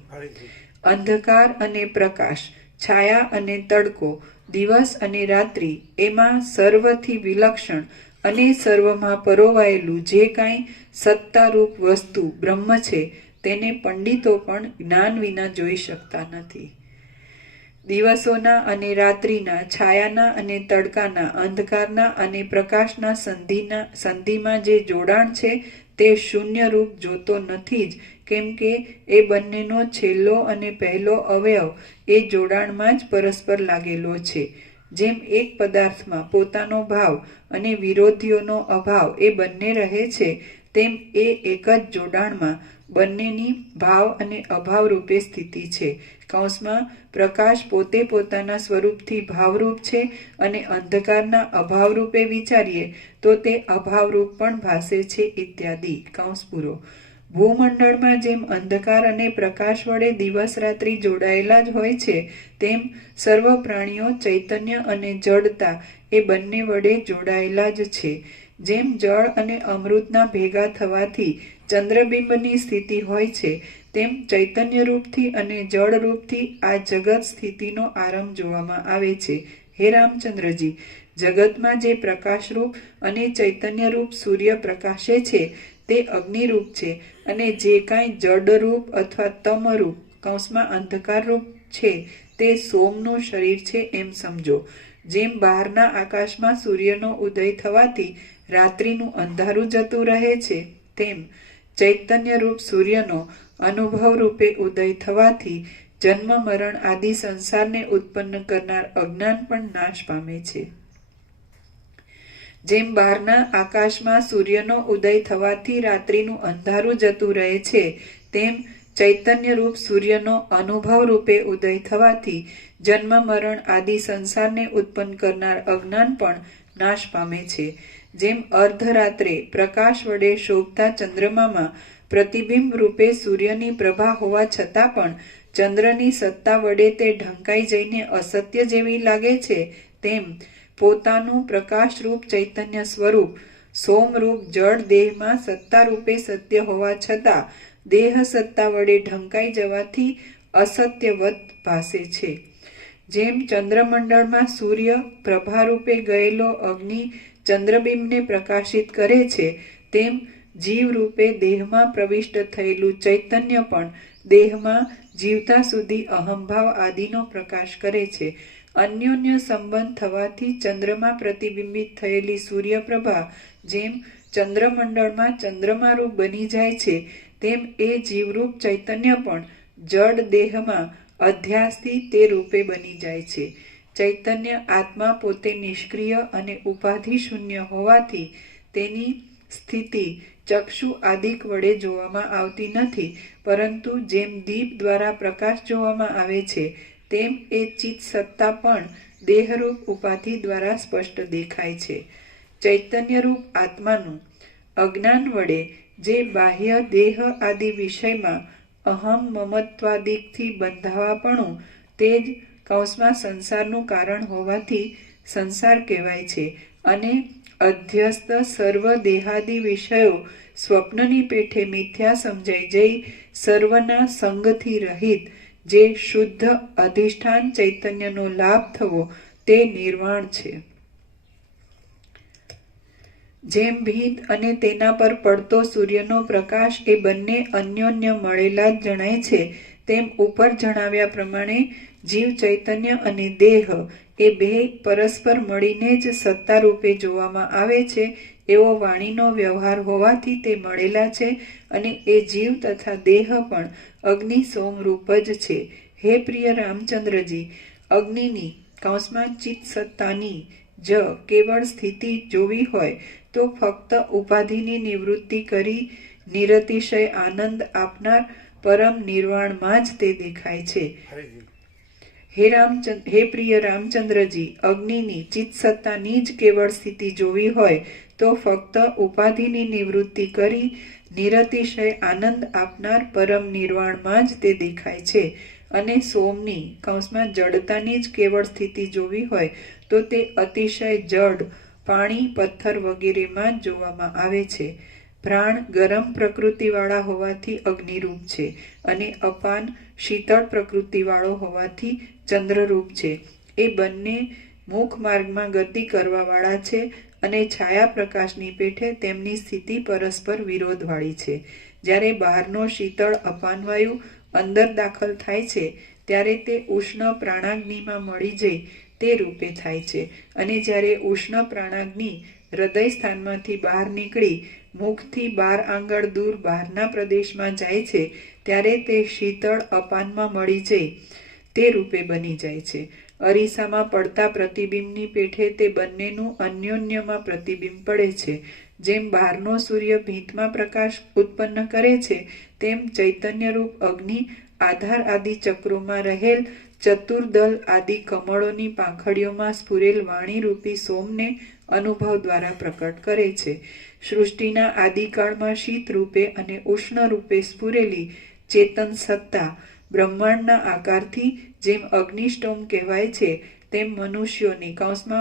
અંધકાર અને પ્રકાશ, છાયા અને તડકો દિવસ અને રાત્રિ એમાં સર્વથી વિલક્ષણ અને સર્વમાં પરોવાયેલું જે કાંઈ સત્તારૂપ વસ્તુ બ્રહ્મ છે તેને પંડિતો પણ જ્ઞાન વિના જોઈ શકતા નથી. દિવસોના અને રાત્રિના, છાયાના અને તડકાના, અંધકારના અને પ્રકાશના સંધિમાં જે જોડાણ છે તે શૂન્ય રૂપ જોતો નથી જ, કેમ કે એ બંનેનો છેલ્લો અને પહેલો અવયવ એ જોડાણમાં જ પરસ્પર લાગેલો છે. જેમ એક પદાર્થમાં પોતાનો ભાવ અને વિરોધીઓનો અભાવ એ બંને રહે છે, તેમ એ એક જ જોડાણમાં બંનેની ભાવ અને અભાવ રૂપે સ્થિતિ છે. કૌંસમાં પ્રકાશ પોતે પોતાના સ્વરૂપથી ભાવરૂપ છે અને અંધકારના અભાવ રૂપે વિચારીએ તો તે અભાવરૂપ પણ ભાસે છે ઇત્યાદિ. કૌંસ પૂરો. ભૂમંડળમાં જેમ અંધકાર અને પ્રકાશ વડે દિવસ રાત્રિ જોડાયેલા જ હોય છે, તેમ સર્વ પ્રાણીઓ ચૈતન્ય અને જડતા એ બંને વડે જોડાયેલા જ છે. જેમ જળ અને અમૃતના ભેગા થવાથી ચંદ્રબિંબની સ્થિતિ હોય છે, તેમ ચૈતન્ય રૂપથી અને જળ રૂપથી આ જગત સ્થિતિનો આરંભ જોવામાં આવે છે. હે રામચંદ્રજી, જગતમાં જે પ્રકાશરૂપ અને ચૈતન્યરૂપ સૂર્ય પ્રકાશે છે તે અગ્નિરૂપ છે, અને જે કાંઈ જડરૂપ અથવા તમરૂપ કૌંસમાં અંધકારરૂપ છે તે સોમનું શરીર છે એમ સમજો. જેમ બહારના આકાશમાં સૂર્યનો ઉદય થવાથી રાત્રિનું અંધારું જતું રહે છે, તેમ ચૈતન્યરૂપ સૂર્યનો અનુભવ રૂપે ઉદય થવાથી જન્મ મરણ આદિ સંસારને ઉત્પન્ન કરનાર અજ્ઞાન પણ નાશ પામે છે. જેમ બહારના આકાશમાં સૂર્યનો ઉદય થવાથી રાત્રિનું અંધારું જતું રહે છે, તેમ ચૈતન્યરૂપ સૂર્યનો અનુભવ રૂપે ઉદય થવાથી જન્મ મરણ આદિ સંસારને ઉત્પન્ન કરનાર અજ્ઞાન પણ નાશ પામે છે. જેમ અર્ધરાત્રે પ્રકાશ વડે શોભતા ચંદ્રમામાં પ્રતિબિંબ રૂપે સૂર્યની પ્રભા હોવા છતાં પણ ચંદ્રની સત્તા વડે તે ઢંકાઈ જઈને અસત્ય જેવી લાગે છે, તેમ પોતાનું પ્રકાશરૂપ ચૈતન્ય સ્વરૂપ સોમરૂપ જળ દેહમાં સત્તારૂપે સત્ય હોવા છતાં દેહ સત્તા વડે ઢંકાઈ જવાથી અસત્યવત ભાસે છે. જેમ ચંદ્રમંડળમાં સૂર્ય પ્રભારૂપે ગયેલો અગ્નિ ચંદ્રબિંબને પ્રકાશિત કરે છે, તેમ જીવરૂપે દેહમાં પ્રવિષ્ટ થયેલું ચૈતન્ય પણ દેહમાં જીવતા સુધી અહંભાવ આદિનો પ્રકાશ કરે છે. અન્યોન્ય સંબંધ થવાથી ચંદ્રમાં પ્રતિબિંબિત થયેલી સૂર્યપ્રભા જેમ ચંદ્રમંડળમાં ચંદ્રમારૂપ બની જાય છે, તેમ એ જીવરૂપ ચૈતન્ય પણ જડ દેહમાં અધ્યાસથી તે રૂપે બની જાય છે. ચૈતન્ય આત્મા પોતે નિષ્ક્રિય અને ઉપાધિ શૂન્ય હોવાથી તેની સ્થિતિ ચક્ષુ આદિક વડે જોવામાં આવતી નથી, પરંતુ જેમ દીપ દ્વારા પ્રકાશ જોવામાં આવે છે, તેમ એ ચિત્ત સત્તા પણ દેહરૂપ ઉપાધિ દ્વારા સ્પષ્ટ દેખાય છે. ચૈતન્યરૂપ આત્માનું અજ્ઞાન વડે જે બાહ્ય દેહ આદિ વિષયમાં અહમ મમત્વાદિકથી બંધાવાપણું તે જ કૌંસમાં સંસારનું કારણ હોવાથી સંસાર કહેવાય છે. અને અધ્યસ્ત સર્વ દેહાદિ વિષયો સ્વપ્નની પેઠે મિથ્યા સમજાઈ જઈ સર્વના સંગથી રહિત જે શુદ્ધ અધિષ્ઠાન ચૈતન્યનો લાભ થવો તે નિર્વાણ છે. જેમ ભીત અને તેના પર પડતો સૂર્યનો પ્રકાશ એ બંને અન્યોન્ય મળેલા જ જણાય છે, તેમ ઉપર જણાવ્યા પ્રમાણે જીવ ચૈતન્ય અને દેહ એ બે પરસ્પર મળીને જ સત્તા રૂપે જોવામાં આવે છે એવો વાણીનો વ્યવહાર હોવાથી તે મળેલા છે, અને એ જીવ તથા દેહ પણ અગ્નિ સોમરૂપ જ છે. હે પ્રિય રામચંદ્રજી, અગ્નિની કૌંસમાં ચિત્ત સત્તાની જ કેવળ સ્થિતિ જોવી હોય તો ફક્ત ઉપાધિની નિવૃત્તિ કરી નિરતિશય આનંદ આપનાર પરમ નિર્વાણમાં જ તે દેખાય છે. હે પ્રિય રામચંદ્રજી, અગ્નિની ચિત્ત સત્તાની જ કેવળ સ્થિતિ જોવી હોય તો ફક્ત ઉપાધિની નિવૃત્તિ કરી નિરતિશય આનંદ આપનાર પરમ નિર્વાણમાં જ તે દેખાય છે. અને સોમની કૌંસમાં જડતાની જ કેવળ સ્થિતિ જોવી હોય તો તે અતિશય જડ પાણી પથ્થર વગેરેમાં જ જોવામાં આવે છે. પ્રાણ ગરમ પ્રકૃતિવાળા હોવાથી અગ્નિરૂપ છે, અને અપાન શીતળ પ્રકૃતિવાળો હોવાથી ચંદ્રરૂપ છે. એ બંને મુખ માર્ગમાં ગતિ કરવાવાળા છે અને છાયા પ્રકાશની પેઠે તેમની સ્થિતિ પરસ્પર વિરોધવાળી છે. જ્યારે બહારનો શીતળ અપાનવાયુ અંદર દાખલ થાય છે ત્યારે તે ઉષ્ણ પ્રાણાગ્નિમાં મળી જઈ તે રૂપે થાય છે, અને જ્યારે ઉષ્ણ પ્રાણાગ્નિ હૃદય સ્થાનમાંથી બહાર નીકળી મુખથી 12 આંગળ દૂર બહારના પ્રદેશમાં જાય છે ત્યારે તે શીતળ અપાનમાં મળી જઈ તે રૂપે બની જાય છે. અરીસામાં પડતા પ્રતિબિંબની પેઠે તે બંનેનું અન્યોન્યમાં પ્રતિબિંબ પડે છે. જેમ બહારનો સૂર્ય ભીંતમાં પ્રકાશ ઉત્પન્ન કરે છે તેમ ચૈતન્યરૂપ અગ્નિ આધાર આદિ ચક્રોમાં રહેલ ચતુર્દલ આદિ કમળોની પાંખડીઓમાં સ્ફુરેલ વાણીરૂપી સોમને અનુભવ દ્વારા પ્રકટ કરે છે. સૃષ્ટિના આદિકાળમાં શીત રૂપે અને ઉષ્ણ રૂપે સ્ફુરેલી ચેતન સત્તા બ્રહ્માંડના આકારથી જેમ અગ્નિષ્ટોમ કહેવાય છે તેમ મનુષ્યોની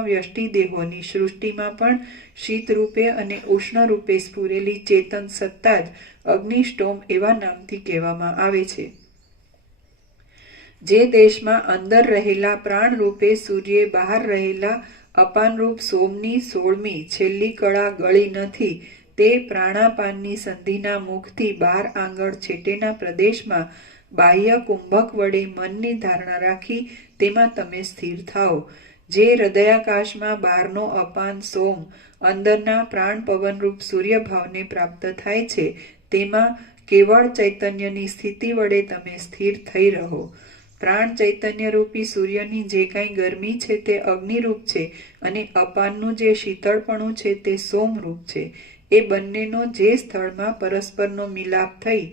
વ્યષ્ટિ દેહોની સૃષ્ટિમાં પણ શીત રૂપે અને ઉષ્ણ રૂપે સ્ફુરેલી ચેતન સત્તા જ અગ્નિષ્ટોમ એવા નામથી કહેવામાં આવે છે. જે દેશમાં અંદર રહેલા પ્રાણ રૂપે સૂર્યે બહાર રહેલા અપાનરૂપ સોમની 16મી છેલ્લી કળા ગળી નથી તે પ્રાણાપાનની સંધિના મુખથી 12 આંગળ છેટેના પ્રદેશમાં બાહ્ય કુંભક વડે મનની ધારણા રાખી તેમાં તમે સ્થિર થાઓ. જે હૃદયાકાશમાં બહારનો અપાન સોમ અંદરના પ્રાણ પવનરૂપ સૂર્યભાવને પ્રાપ્ત થાય છે તેમાં કેવળ ચૈતન્યની સ્થિતિ વડે તમે સ્થિર થઈ રહો. પ્રાણ ચૈતન્યરૂપી સૂર્યની જે કાંઈ ગરમી છે તે અગ્નિરૂપ છે અને અપાનનું જે શીતળપણું છે તે સોમરૂપ છે. એ બંનેનો જે સ્થળમાં પરસ્પરનો મિલાપ થઈ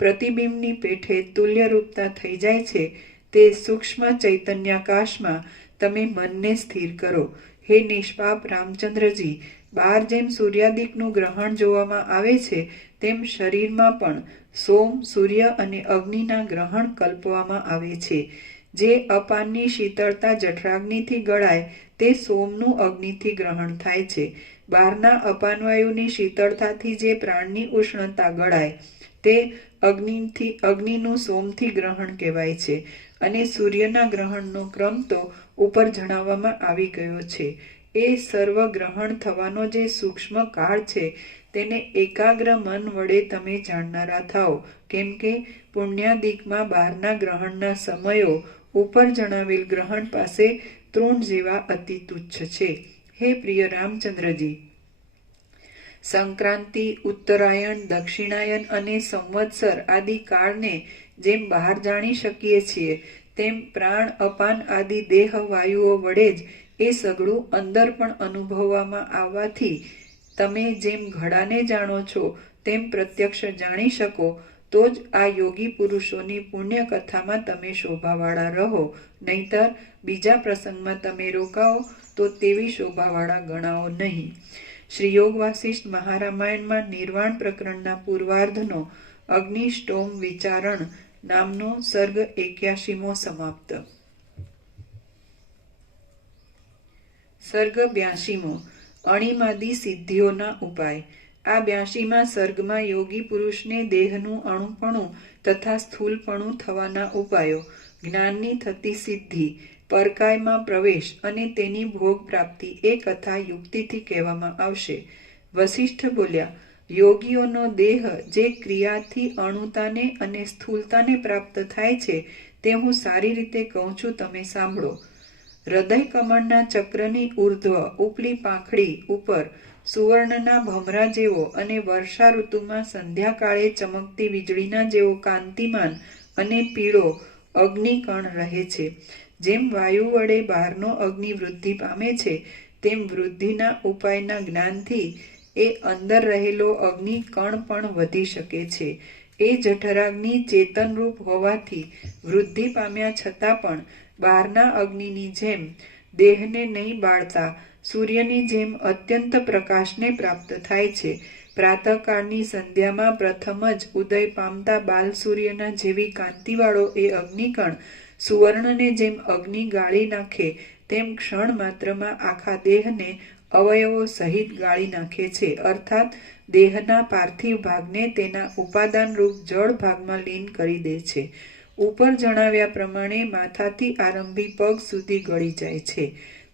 પ્રતિબિંબની પેઠે તુલ્યરૂપતા થઈ જાય છે તે સૂક્ષ્મ ચૈતન્યાકાશમાં તમે મનને સ્થિર કરો. હે નિષ્પાપ રામચંદ્રજી, બહાર જેમ સૂર્યાદિકનું ગ્રહણ જોવામાં આવે છે તેમ શરીરમાં પણ સોમ, સૂર્ય અને અગ્નિના ગ્રહણ કલ્પવામાં આવે છે. જે અપાનની શીતળતા જઠરાગ્નિથી ગળાય તે સોમનું અગ્નિથી ગ્રહણ થાય છે. બહારના અપાનવાયુની શીતળતાથી જે પ્રાણની ઉષ્ણતા ગળાય તે અગ્નિનું સોમથી ગ્રહણ કહેવાય છે. અને સૂર્યના ગ્રહણનો ક્રમ તો ઉપર જણાવવામાં આવી ગયો છે. એ સર્વ ગ્રહણ થવાનો જે સૂક્ષ્મ કાળ છે તેને એકાગ્ર મન વડે તમે જાણનારા થાઓ, કેમ કે પુણ્યાદિકમાં બહારના ગ્રહણના સમયો ઉપર જણાવેલ ગ્રહણ પાસે તૃણ જેવા અતિ તુચ્છ છે. હે પ્રિય રામચંદ્રજી, સંક્રાંતિ, ઉત્તરાયણ, દક્ષિણાયન અને સંવત્સર આદિ કાળને જેમ બહાર જાણી શકીએ છીએ તેમ પ્રાણ, અપાન આદિ દેહ વાયુઓ વડે જ એ સઘળું અંદર પણ અનુભવવામાં આવવાથી તમે જેમ ઘડાને જાણો છો તેમ પ્રત્યક્ષ જાણી શકો તો જ આ યોગી પુરુષોની પુણ્યકથામાં તમે શોભાવાળા રહો. નહીંતર બીજા પ્રસંગમાં તમે રોકાઓ તો તેવી શોભાવાળા ગણાઓ નહીં. શ્રી યોગ વાસિષ્ઠ મહારામાયણમાં નિર્વાણ પ્રકરણના પૂર્વાર્ધનો અગ્નિષ્ટોમ વિચારણ નામનો સર્ગ 81મો સમાપ્ત. સર્ગ 82મો અણિમાદી સિદ્ધિઓના ઉપાય. આ 82મા સર્ગમાં યોગી પુરુષને દેહનું અણુપણું તથા સ્થૂલપણું થવાના ઉપાયો, જ્ઞાનની થતી સિદ્ધિ, પરકાયમાં પ્રવેશ અને તેની ભોગ પ્રાપ્તિ એ કથા યુક્તિથી કહેવામાં આવશે. વસિષ્ઠ બોલ્યા, યોગીઓનો દેહ જે ક્રિયાથી અણુતાને અને સ્થૂલતાને પ્રાપ્ત થાય છે તે હું સારી રીતે કહું છું, તમે સાંભળો. હૃદય કમળના ચક્રની ઉર્ધ્વ ઉપલી પાંખડી ઉપર સુવર્ણના ભમરા જેવો અને વર્ષા ઋતુમાં સંધ્યાકાળે ચમકતી વીજળીના જેવો કાંતિમાન અને પીળો અગ્નિકણ રહે છે. જેમ વાયુ વડે બહારનો અગ્નિ વૃદ્ધિ પામે છે તેમ વૃદ્ધિના ઉપાયના જ્ઞાનથી એ અંદર રહેલો અગ્નિ કણ પણ વધી શકે છે. એ જઠરાગ્નિ ચેતનરૂપ હોવાથી વૃદ્ધિ પામ્યા છતાં પણ બહારના અગ્નિની જેમ દેહને નહીં બાળતા સૂર્યની જેમ અત્યંત પ્રકાશને પ્રાપ્ત થાય છે. પ્રાતઃકાળની સંધ્યામાં પ્રથમ જ ઉદય પામતા બાલ સૂર્યના જેવી કાંતિવાળો એ અગ્નિકણ સુવર્ણને જેમ અગ્નિ ગાળી નાખે તેમ ક્ષણ માત્રમાં આખા દેહને અવયવો સહિત ગાળી નાખે છે. અર્થાત દેહના પાર્થિવ ભાગને તેના ઉપાદાનરૂપ જળ ભાગમાં લીન કરી દે છે. ઉપર જણાવ્યા પ્રમાણે માથાથી આરંભી પગ સુધી ગળી જાય છે.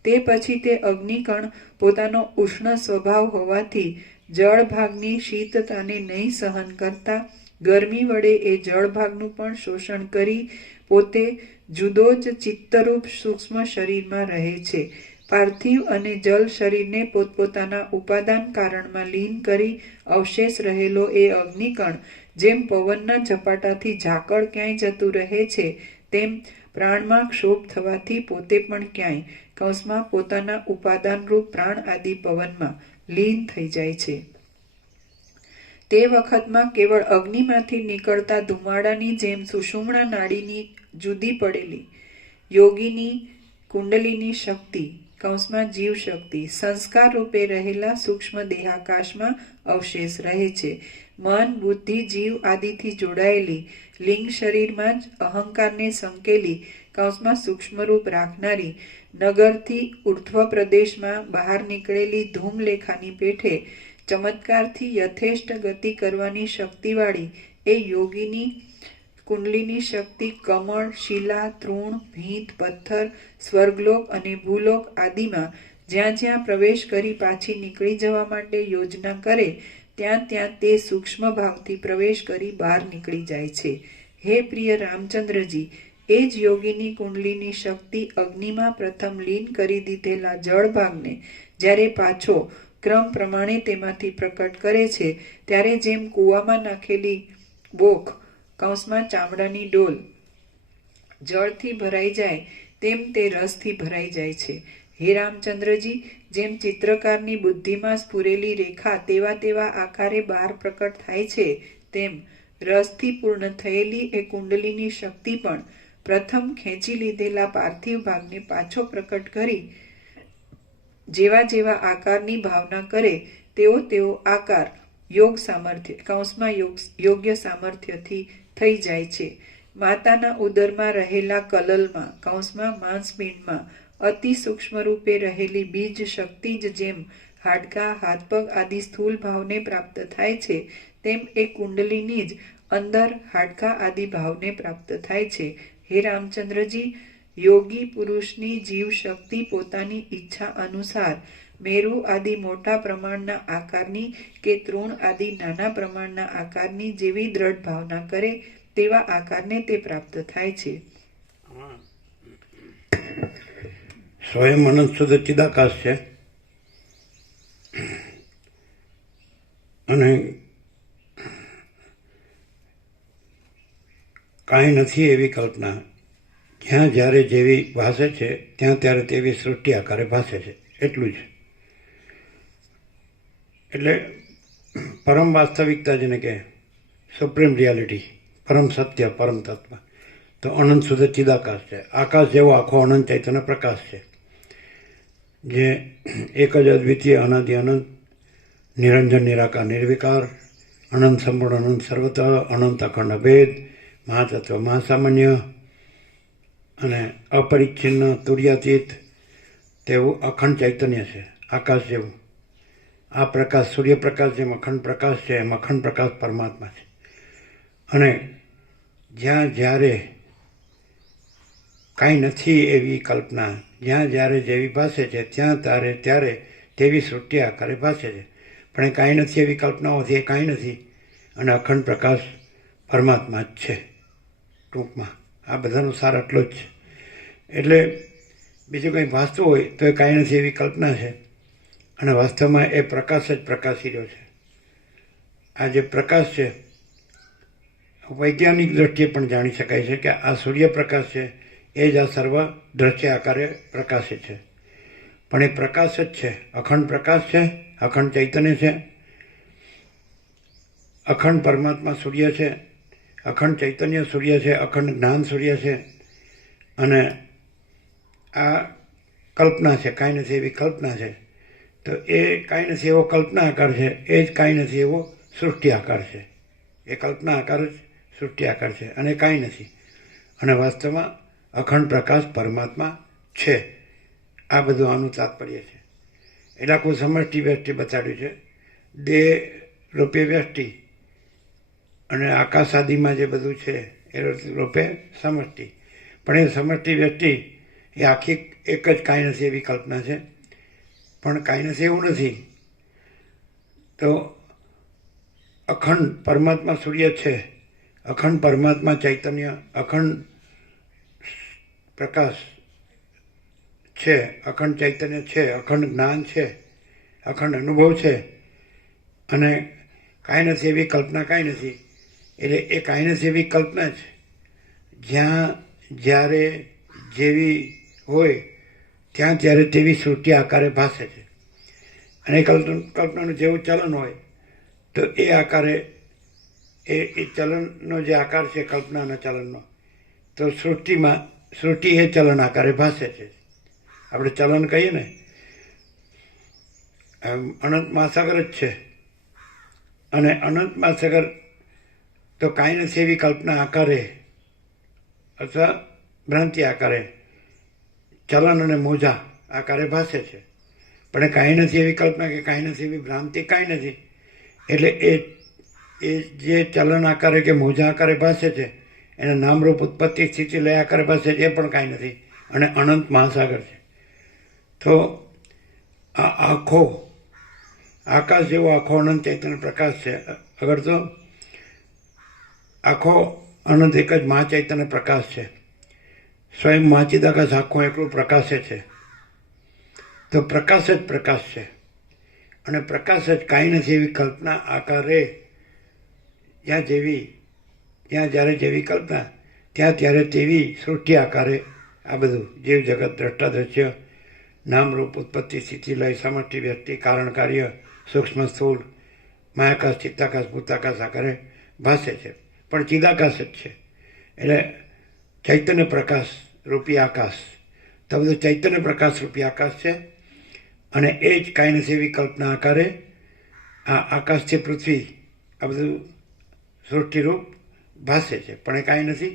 તે પછી તે અગ્નિકણ પોતાનો ઉષ્ણ સ્વભાવ હોવાથી જળ ભાગની શીતતાને નહીં સહન કરતા ગરમી વડે એ જળ ભાગનું પણ શોષણ કરી પોતે જુદો જ ચિત્તરૂપ સૂક્ષ્મ શરીરમાં રહે છે. પાર્થિવ અને જલ શરીરને પોતપોતાના ઉપાદાન કારણમાં લીન કરી અવશેષ રહેલો એ અગ્નિકણ જેમ પવનના ઝપાટાથી ઝાકળ ક્યાંય જતું રહે છે તેમ પ્રાણમાં ક્ષોભ થવાથી પોતે પણ ક્યાંય પોતાના ઉપાદાનરૂપ પ્રાણ આદિ પવનમાં લીન થઈ જાય છે. તે વખતમાં કેવળ અગ્નિમાંથી નીકળતા ધુમાડાની જેમ સુષુમ્ણા નાડીની જુદી પડેલી યોગીની કુંડલીની શક્તિ જીવ શક્તિ સંસ્કાર રૂપે રહેલા સૂક્ષ્મ દેહાકાશમાં અવશેષ રહે છે. મન બુદ્ધિ જીવ આદિથી જોડાયેલી લિંગ શરીરમાં જ અહંકારને સંકેલી સૂક્ષ્મરૂપ રાખનારી નગરથી ઉર્ધ્વ પ્રદેશમાં બહાર નીકળેલી ધૂમલેખાની પેઠે ચમત્કારથી યથેષ્ટ ગતિ કરવાની શક્તિવાળી એ યોગીની કુંડલીની શક્તિ કમળ, શિલા, તૃણ, ભીંત, પથ્થર, સ્વર્ગલોક અને ભૂલોક આદિમાં જ્યાં જ્યાં પ્રવેશ કરી પાછી નીકળી જવા માટે યોજના કરે ત્યાં ત્યાં તે સૂક્ષ્મ ભાવથી પ્રવેશ કરી બહાર નીકળી જાય છે. હે પ્રિય રામચંદ્રજી, એ જ યોગીની કુંડલીની શક્તિ અગ્નિમાં પ્રથમ લીન કરી દીધેલા જળ ભાગને જ્યારે પાછો ક્રમ પ્રમાણે તેમાંથી પ્રકટ કરે છે ત્યારે જેમ કૂવામાં નાખેલી બોખ ચામડાની ડોલ જળથી ભરાઈ જાય તેમ તે રસથી ભરાઈ જાય છે. હે રામચંદ્રજી, જેમ ચિત્રકારની બુદ્ધિમાં સ્ફુરેલી રેખા તેવા તેવા આકારે બહાર પ્રકટ થાય છે તેમ રસથી પૂર્ણ થયેલી એ કુંડલીની શક્તિ પણ પ્રથમ ખેંચી લીધેલા પાર્થિવ ભાગને પાછો પ્રકટ કરી જેવા જેવા આકારની ભાવના કરે તેવો તેવો આકાર યોગ સામર્થ્ય યોગ્ય સામર્થ્યથી થઈ જાય છે. માતાના ઉદરમાં રહેલા કલલમાં માંસપિંડમાં અતિ સૂક્ષ્મ રૂપે રહેલી બીજ શક્તિ જ જેમ હાડકાં, હાથ પગ આદિ સ્થૂલ ભાવને પ્રાપ્ત થાય છે તેમ એ કુંડલીની જ અંદર હાડકાં આદિ ભાવને પ્રાપ્ત થાય છે. હે રામચંદ્રજી, યોગી પુરુષની જીવ શક્તિ પોતાની ઈચ્છા અનુસાર મેરુ આદિ મોટા પ્રમાણના આકારની કે તૃણ આદિ નાના પ્રમાણના આકારની જેવી દ્રઢ ભાવના કરે તેવા આકારને તે પ્રાપ્ત થાય છે. સ્વયં અનંત શુદ્ધ ચિદાકાશ છે અને કાંઈ નથી એવી કલ્પના જ્યાં જ્યારે જેવી ભાષે છે ત્યાં ત્યારે તેવી સૃષ્ટિ આકારે ભાષે છે. એટલું જ. એટલે પરમ વાસ્તવિકતા જેને કે સુપ્રીમ રિયાલિટી, પરમ સત્ય, પરમ તત્વ તો અનંત શુદ્ધ ચિદાકાશ છે. આકાશ જેવો આખો અનંત ચૈતન્ય પ્રકાશ છે જે એક જ અદ્વિતીય અનાદિ અનંત નિરંજન નિરાકાર નિર્વિકાર અનંત સંપૂર્ણ અનંત સર્વત અનંત અખંડ અભેદ મહાતત્વ મહાસામાન્ય અને અપરિચ્છિન્ન તુર્યાતીત તેવું અખંડ ચૈતન્ય છે. આકાશ જેવું આ પ્રકાશ, સૂર્યપ્રકાશ જેમ અખંડ પ્રકાશ છે એમ અખંડ પ્રકાશ પરમાત્મા છે. અને જ્યાં જ્યારે કાંઈ નથી એવી કલ્પના, જ્યાં જ્યારે જેવી ભાષે છે ત્યાં ત્યારે તેવી સૃષ્ટિ આકારે ભાષે છે. પણ એ કાંઈ નથી એવી કલ્પનાઓથી એ કાંઈ નથી અને અખંડ પ્રકાશ પરમાત્મા જ છે. ટૂંકમાં આ બધાનો સાર આટલો જ છે. એટલે બીજું કંઈ ભાસતું હોય તો એ કાંઈ નથી એવી કલ્પના છે અને વાસ્તવમાં એ પ્રકાશ જ પ્રકાશી રહ્યો છે. આ જે પ્રકાશ છે વૈજ્ઞાનિક દ્રષ્ટિએ પણ જાણી શકાય છે કે આ સૂર્યપ્રકાશ છે એ જ આ સર્વ દ્રશ્ય આકારે પ્રકાશે છે. પણ એ પ્રકાશ જ છે, અખંડ પ્રકાશ છે, અખંડ ચૈતન્ય છે, અખંડ પરમાત્મા સૂર્ય છે, અખંડ ચૈતન્ય સૂર્ય છે, અખંડ જ્ઞાન સૂર્ય છે. અને આ કલ્પના છે, કાંઈ નથી એવી કલ્પના છે. તો એ કાંઈ નથી એવો કલ્પના આકાર છે, એ જ કાંઈ નથી એવો સૃષ્ટિ આકાર છે. એ કલ્પના આકાર જ સૃષ્ટિ આકાર છે અને કાંઈ નથી. અને વાસ્તવમાં અખંડ પ્રકાશ પરમાત્મા છે. આ બધું આનું તાત્પર્ય છે. એટલે આખું સમષ્ટિ વ્યષ્ટિ બતાડ્યું છે. દેહ રૂપે વ્યષ્ટિ અને આકાશ આદિમાં જે બધું છે એ રૂપે સમષ્ટિ. પણ એ સમષ્ટિ વ્યષ્ટિ એ આખી એક જ કાંઈ નથી એવી કલ્પના છે. પણ કાંઈ નથી એવું નથી. તો અખંડ પરમાત્મા સૂર્ય છે, અખંડ પરમાત્મા ચૈતન્ય, અખંડ પ્રકાશ છે, અખંડ ચૈતન્ય છે, અખંડ જ્ઞાન છે, અખંડ અનુભવ છે, અને કાંઈ નથી એવી કલ્પના કાંઈ નથી. એટલે એ કાંઈ નથી એવી કલ્પના જ જ્યાં જ્યારે જેવી હોય ત્યાં ત્યારે તેવી સૃષ્ટિ આકારે ભાસે છે. અને એ કલ્પનાનું જેવું ચલન હોય તો એ આકારે એ ચલનનો જે આકાર છે કલ્પનાના ચલનનો, તો સૃષ્ટિ એ ચલન આકારે ભાસે છે. આપણે ચલન કહીએ ને, અનંત મહાસાગર જ છે. અને અનંત મહાસાગર તો કાંઈ નથી એવી કલ્પના આકારે અથવા ભ્રાંતિ આકારે ચલન અને મોજા આકારે ભાસે છે. પણ એ કાંઈ નથી એવી કલ્પના કે કાંઈ નથી એવી ભ્રાંતિ કાંઈ નથી. એટલે એ જે ચલન આકારે કે મોજા આકારે ભાસે છે એને નામરૂપ ઉત્પત્તિ સ્થિતિ લય આકારે ભાસે છે એ પણ કાંઈ નથી. અને અનંત મહાસાગર છે. તો આ આખો આકાશ જેવો આખો અનંત ચૈતન્ય પ્રકાશ છે. અગર તો આખો અનંત એક જ મહા ચૈતન્ય પ્રકાશ છે. સ્વયં મહાચિદાકાશ આખો એટલું પ્રકાશે છે. તો પ્રકાશ જ પ્રકાશ છે. અને પ્રકાશ જ કાંઈ નથી એવી કલ્પના આકારે જ્યાં જ્યારે જેવી કલ્પના ત્યાં ત્યારે તેવી સૃષ્ટિ આકારે આ બધું જીવ જગત દ્રષ્ટા દ્રશ્ય નામરૂપ ઉત્પત્તિ સ્થિતિ લય સમષ્ટિ વ્યક્તિ કારણ કાર્ય સૂક્ષ્મ સ્થૂળ માયાકાશ ચિત્તાકાશ ભૂતાકાશ આકારે ભાસે છે. પણ ચિદાકાશ જ છે. એટલે ચૈતન્ય પ્રકાશ રૂપી આકાશ, તો બધું ચૈતન્ય પ્રકાશ રૂપી આકાશ છે. અને એ જ કાંઈ નથી એવી કલ્પના આકારે આ આકાશથી પૃથ્વી આ બધું સૃષ્ટિરૂપ ભાસે છે. પણ એ કાંઈ નથી.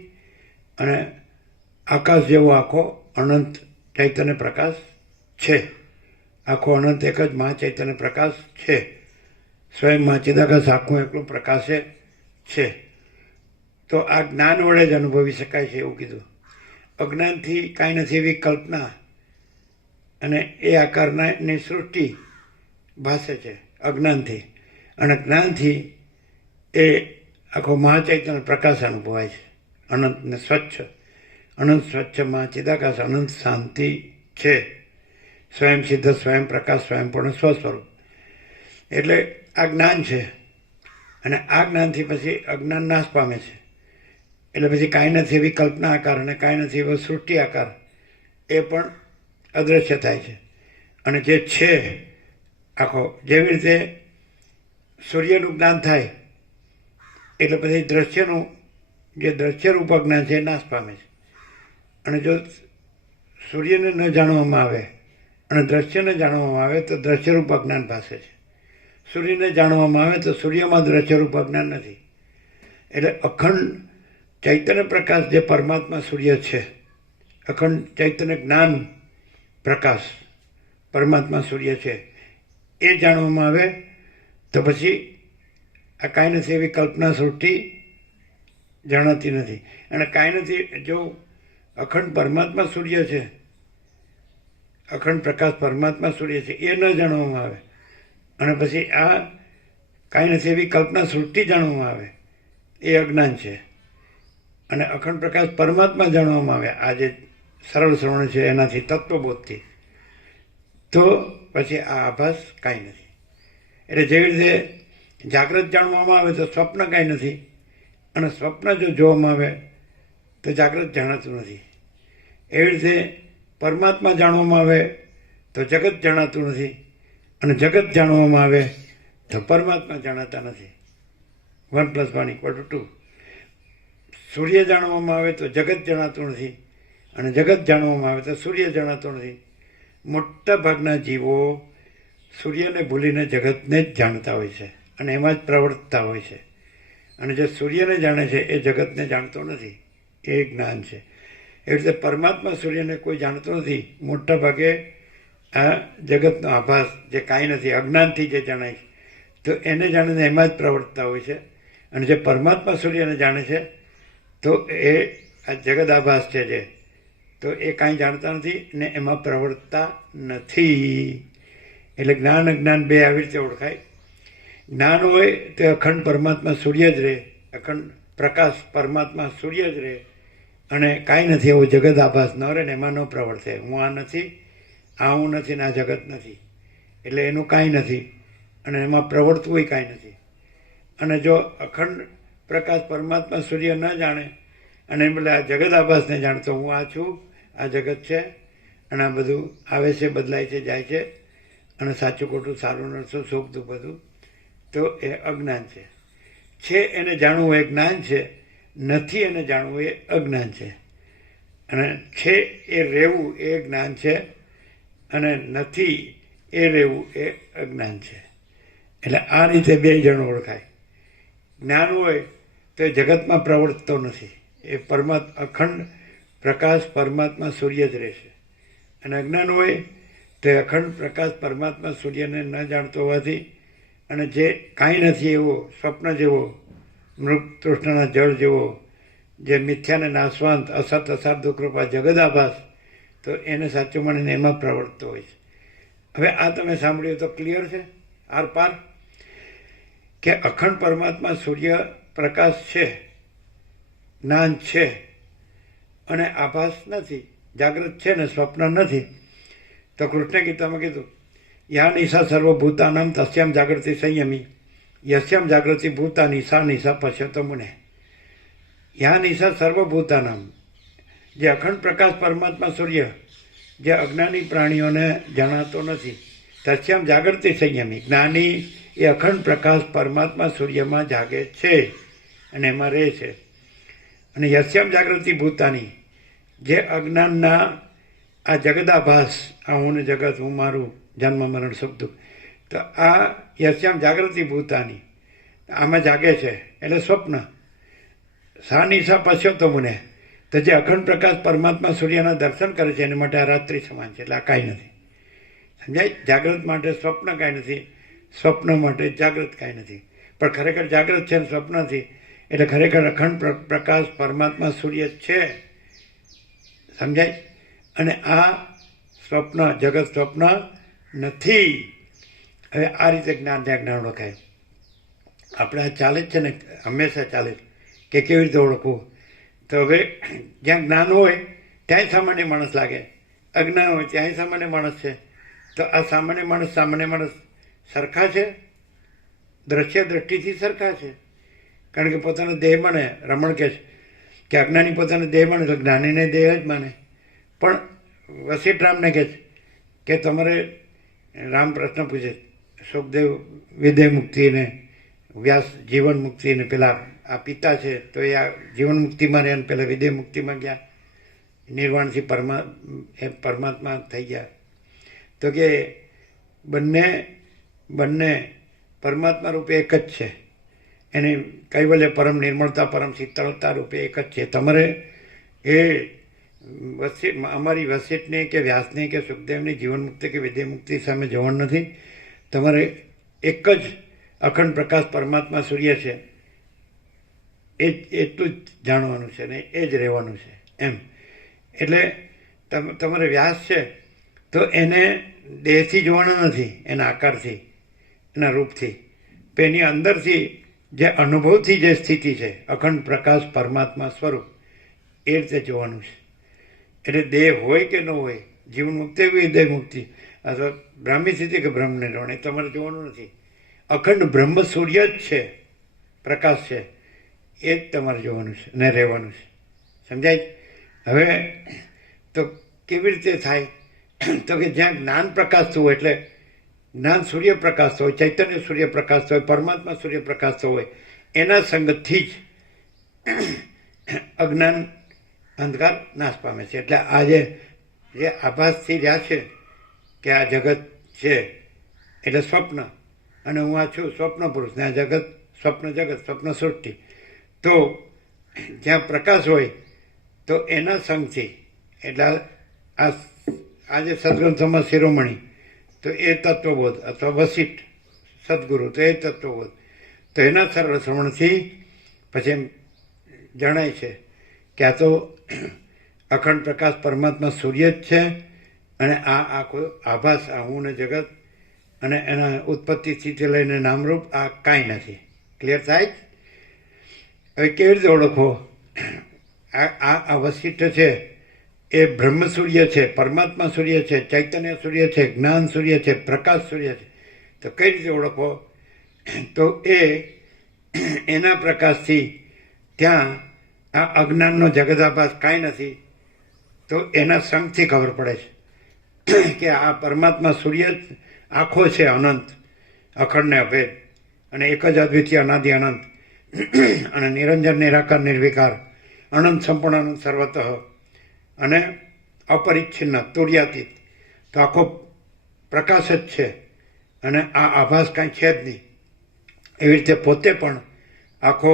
અને આકાશ જેવો આખો અનંત ચૈતન્ય પ્રકાશ છે. આખો અનંત એક જ મહા ચૈતન્ય પ્રકાશ છે. સ્વયં મહાચિદાકાશ આખું એકલું પ્રકાશે છે. તો આ જ્ઞાન વડે જ અનુભવી શકાય છે એવું કીધું. અજ્ઞાનથી કાંઈ નથી એવી કલ્પના અને એ આકારની સૃષ્ટિ ભાસે છે અજ્ઞાનથી. અને જ્ઞાનથી એ આખો મહાચૈતન્ય પ્રકાશ અનુભવાય છે. અનંત ને સ્વચ્છ, અનંત સ્વચ્છ મહાચિદાકાશ અનંત શાંતિ છે. સ્વયં સિદ્ધ, સ્વયં પ્રકાશ, સ્વયંપૂર્ણ સ્વસ્વરૂપ. એટલે આ જ્ઞાન છે. અને આ જ્ઞાનથી પછી અજ્ઞાન નાશ પામે છે. એટલે પછી કાંઈ નથી એવી કલ્પના આકાર અને કાંઈ નથી એવો સૃષ્ટિ આકાર એ પણ અદૃશ્ય થાય છે. અને જે છે આખો, જેવી રીતે સૂર્યનું જ્ઞાન થાય એટલે પછી દ્રશ્યનું જે દ્રશ્યરૂપ જ્ઞાન છે એ નાશ પામે છે. અને જો સૂર્યને ન જાણવામાં આવે અને દ્રશ્યને જાણવામાં આવે તો દ્રશ્યરૂપ અજ્ઞાન ભાસે છે. સૂર્યને જાણવામાં આવે તો સૂર્યમાં દ્રશ્યરૂપ અજ્ઞાન નથી. એટલે અખંડ ચૈતન્ય પ્રકાશ જે પરમાત્મા સૂર્ય છે, અખંડ ચૈતન્ય જ્ઞાન પ્રકાશ પરમાત્મા સૂર્ય છે, એ જાણવામાં આવે તો પછી આ કાંઈ નથી એવી કલ્પના સૃષ્ટિ જણાતી નથી. અને કાંઈ નથી, જો અખંડ પરમાત્મા સૂર્ય છે, અખંડ પ્રકાશ પરમાત્મા સૂર્ય છે, એ ન જાણવામાં આવે અને પછી આ કાંઈ નથી એવી કલ્પના સૃષ્ટિ જાણવામાં આવે એ અજ્ઞાન છે. અને અખંડ પ્રકાશ પરમાત્મા જાણવામાં આવે આ જે સરળ શ્રવણ છે એનાથી, તત્વબોધથી, તો પછી આ આભાસ કાંઈ નથી. એટલે જેવી રીતે જાગ્રત જાણવામાં આવે તો સ્વપ્ન કાંઈ નથી, અને સ્વપ્ન જો જોવામાં આવે તો જાગ્રત જાણાતું નથી. એવી રીતે પરમાત્મા જાણવામાં આવે તો જગત જાણાતું નથી, અને જગત જાણવામાં આવે તો પરમાત્મા જાણાતા નથી. 1 + 1 = 2. સૂર્ય જાણવામાં આવે તો જગત જણાતું નથી, અને જગત જાણવામાં આવે તો સૂર્ય જણાતું નથી. મોટા ભાગના જીવો સૂર્યને ભૂલીને જગતને જ જાણતા હોય છે અને એમાં જ પ્રવર્તતા હોય છે. અને જે સૂર્યને જાણે છે એ જગતને જાણતો નથી. એ જ્ઞાન છે. એવી રીતે પરમાત્મા સૂર્યને કોઈ જાણતો નથી. મોટા ભાગે આ જગતનો આભાસ જે કાંઈ નથી, અજ્ઞાનથી જે જણાય છે, તો એને જાણીને એમાં જ પ્રવર્તતા હોય છે અને જે પરમાત્મા સૂર્યને જાણે છે તો એ આ જગદાભાસ છે જે, તો એ કાંઈ જાણતા નથી ને એમાં પ્રવર્તતા નથી. એટલે જ્ઞાન અજ્ઞાન બે આવી રીતે ઓળખાય. જ્ઞાન હોય તો અખંડ પરમાત્મા સૂર્ય જ રહે, અખંડ પ્રકાશ પરમાત્મા સૂર્ય જ રહે, અને કાંઈ નથી એવો જગત આભાસ ન રહે ને એમાં ન પ્રવર્તે. હું આ નથી, આ હું નથી ને આ જગત નથી, એટલે એનું કાંઈ નથી અને એમાં પ્રવર્તવું કાંઈ નથી. અને જો અખંડ પ્રકાશ પરમાત્મા સૂર્ય ન જાણે અને એટલે આ જગત આભાસને જાણતો હું આ છું, આ જગત છે અને આ બધું આવે છે, બદલાય છે, જાય છે, અને સાચું ખોટું સારું નરસું સુખ દુઃખ બધું, તો એ અજ્ઞાન છે એને જાણવું એ જ્ઞાન છે, નથી એને જાણવું એ અજ્ઞાન છે. અને છે એ રહેવું એ જ્ઞાન છે અને નથી એ રહેવું એ અજ્ઞાન છે. એટલે આ રીતે બે જણ ઓળખાય. જ્ઞાન હોય તો એ જગતમાં પ્રવર્તતો નથી, એ અખંડ પ્રકાશ પરમાત્મા સૂર્ય જ રહેશે. અને અજ્ઞાન હોય તો અખંડ પ્રકાશ પરમાત્મા સૂર્યને ન જાણતો હોવાથી અને જે કાંઈ નથી એવો સ્વપ્ન જેવો, મૃગ તૃષ્ણના જળ જેવો, જે મિથ્યાને નાશવંત અસત અસાર દુઃખરૂપા જગદાભાસ, તો એને સાચું માનીને એમાં પ્રવર્તતો હોય છે. હવે આ તમે સાંભળ્યું તો ક્લિયર છે આર પાર કે અખંડ પરમાત્મા સૂર્ય પ્રકાશ છે, જ્ઞાન છે અને આભાસ નથી, જાગૃત છે ને સ્વપ્ન નથી. તો કૃષ્ણ ગીતામાં કીધું યા નિશા સર્વભૂતાનામ તસ્યામ જાગૃતિ સંયમી યસ્યામ જાગૃતિ ભૂતાની સા નિશા પશ્યતો મુને. યા નિશા સર્વભૂતાનામ, જે અખંડ પ્રકાશ પરમાત્મા સૂર્ય જે અજ્ઞાની પ્રાણીઓને જણાતો નથી, તસ્યામ જાગૃતિ સંયમી, જ્ઞાની એ અખંડ પ્રકાશ પરમાત્મા સૂર્યમાં જાગે છે અને એમાં રહે છે. અને યસ્યામ જાગૃતિ ભૂતાની, જે અજ્ઞાનના આ જગદાભાસ, આ હું ને જગત, હું મારું, જન્મ મરણ સુખ દુઃખ, તો આ યસ્યામ જાગૃતિ ભૂતાની આમાં જાગે છે એટલે સ્વપ્ન. સા નિશા પશ્યતો મુને, તો જે અખંડ પ્રકાશ પરમાત્મા સૂર્યના દર્શન કરે છે એના માટે આ રાત્રિ સમાન છે. એટલે આ કાંઈ નથી, સમજાય? જાગૃત માટે સ્વપ્ન કાંઈ નથી, સ્વપ્ન માટે જાગૃત કાંઈ નથી. પણ ખરેખર જાગૃત છે ને સ્વપ્ન નથી, એટલે ખરેખર અખંડ પ્રકાશ પરમાત્મા સૂર્ય છે, સમજાય? અને આ સ્વપ્ન જગત સ્વપ્ન નથી. હવે આ રીતે જ્ઞાન ઓળખાય. આપણે આ ચાલે જ છે ને, હંમેશા ચાલે છે કે કેવી રીતે ઓળખવું. તો હવે જ્યાં જ્ઞાન હોય ત્યાંય સામાન્ય માણસ લાગે, અજ્ઞાન હોય ત્યાંય સામાન્ય માણસ છે. તો આ સામાન્ય માણસ સરખા છે, દ્રશ્ય દ્રષ્ટિથી સરખા છે. કારણ કે પોતાનો દેહ માને, રમણ કહે છે કે અજ્ઞાની પોતાનો દેહ માને તો જ્ઞાનીને દેહ જ માને. પણ વશિષ્ઠ રામને કહે છે કે તમારે, રામ પ્રશ્ન પૂછે, સુખદેવ વિદેહ મુક્તિને, વ્યાસ જીવન મુક્તિને, પેલા આ પિતા છે તો એ આ જીવન મુક્તિમાં રહ્યા ને પેલા વિદેહ મુક્તિમાં ગયા, નિર્વાણથી પરમાત્મા થઈ ગયા. તો કે બંને પરમાત્મા રૂપે એક જ છે, એની કૈવલ્ય પરમ નિર્મળતા પરમ શીતળતા રૂપે એક જ છે. તમારે એ અમારી વશિષ્ઠની કે વ્યાસની કે સુખદેવની જીવન મુક્તિ કે વિદેહ મુક્તિ સામે જવાનું નથી. તમારે એક જ અખંડ પ્રકાશ પરમાત્મા સૂર્ય છે, એ એટલું જ જાણવાનું છે ને એ જ રહેવાનું છે એમ. એટલે તમારે વ્યાસ છે તો એને દેહથી જોવાનો નથી, એના આકારથી, એના રૂપથી, એની અંદરથી જે અનુભવથી જે સ્થિતિ છે અખંડ પ્રકાશ પરમાત્મા સ્વરૂપ, એ રીતે જોવાનું છે. એટલે દેહ હોય કે ન હોય, જીવન મુક્તિ વિદેહ મુક્તિ અથવા બ્રાહ્મી સ્થિતિ કે બ્રહ્મ નિર્વાણ, એ તમારે જોવાનું નથી. અખંડ બ્રહ્મ સૂર્ય જ છે, પ્રકાશ છે, એ જ તમારે જોવાનું છે અને રહેવાનું છે. સમજાય? હવે તો કેવી રીતે થાય? તો કે જ્યાં જ્ઞાન પ્રકાશતું હોય, એટલે જ્ઞાન સૂર્ય પ્રકાશતો હોય, ચૈતન્ય સૂર્ય પ્રકાશતો હોય, પરમાત્મા સૂર્ય પ્રકાશતો હોય, એના સંગતથી જ અજ્ઞાન અંધકાર નાશ પામે છે. એટલે આ જે આભાસથી રહ્યા છે કે આ જગત છે એટલે સ્વપ્ન, અને હું આ છું સ્વપ્ન પુરુષ, ને આ જગત સ્વપ્ન જગત, સ્વપ્ન સૃષ્ટિ. તો જ્યાં પ્રકાશ હોય તો એના સંગથી, એટલે આ જે સદગ્રંથોમાં શિરોમણી, તો એ તત્વબોધ અથવા વશિષ્ઠ સદગુરુ, તો એ તત્વબોધ, તો એના સરળ શ્રવણથી પછી એમ જણાય છે કે આ તો અખંડ પ્રકાશ પરમાત્મા સૂર્ય જ છે અને આ આખો આભાસ આ હું ને જગત અને એના ઉત્પત્તિ સ્થિતિ લઈને નામરૂપ આ કાંઈ નથી. ક્લિયર થાય? હવે કેવી રીતે ઓળખો? આ વશિષ્ઠ છે એ બ્રહ્મ સૂર્ય છે, પરમાત્મા સૂર્ય છે, ચૈતન્ય સૂર્ય છે, જ્ઞાન સૂર્ય છે, પ્રકાશ સૂર્ય છે. તો કઈ રીતે ઓળખો? તો એના પ્રકાશથી ત્યાં આ અજ્ઞાનનો જગદાભાસ કાંઈ નથી, તો એના સંગથી ખબર પડે છે કે આ પરમાત્મા સૂર્ય જ આખો છે, અનંત, અખંડને અભેદ અને એક જ અદ્વિતીય અનાદિ અનંત અને નિરંજન નિરાકાર નિર્વિકાર અનંત સંપૂર્ણ અનંત સર્વતઃ અને અપરિચ્છિન્ન તુર્યાતીત. તો આખો પ્રકાશ જ છે અને આ આભાસ કાંઈ છે જ નહીં. એવી રીતે પોતે પણ આખો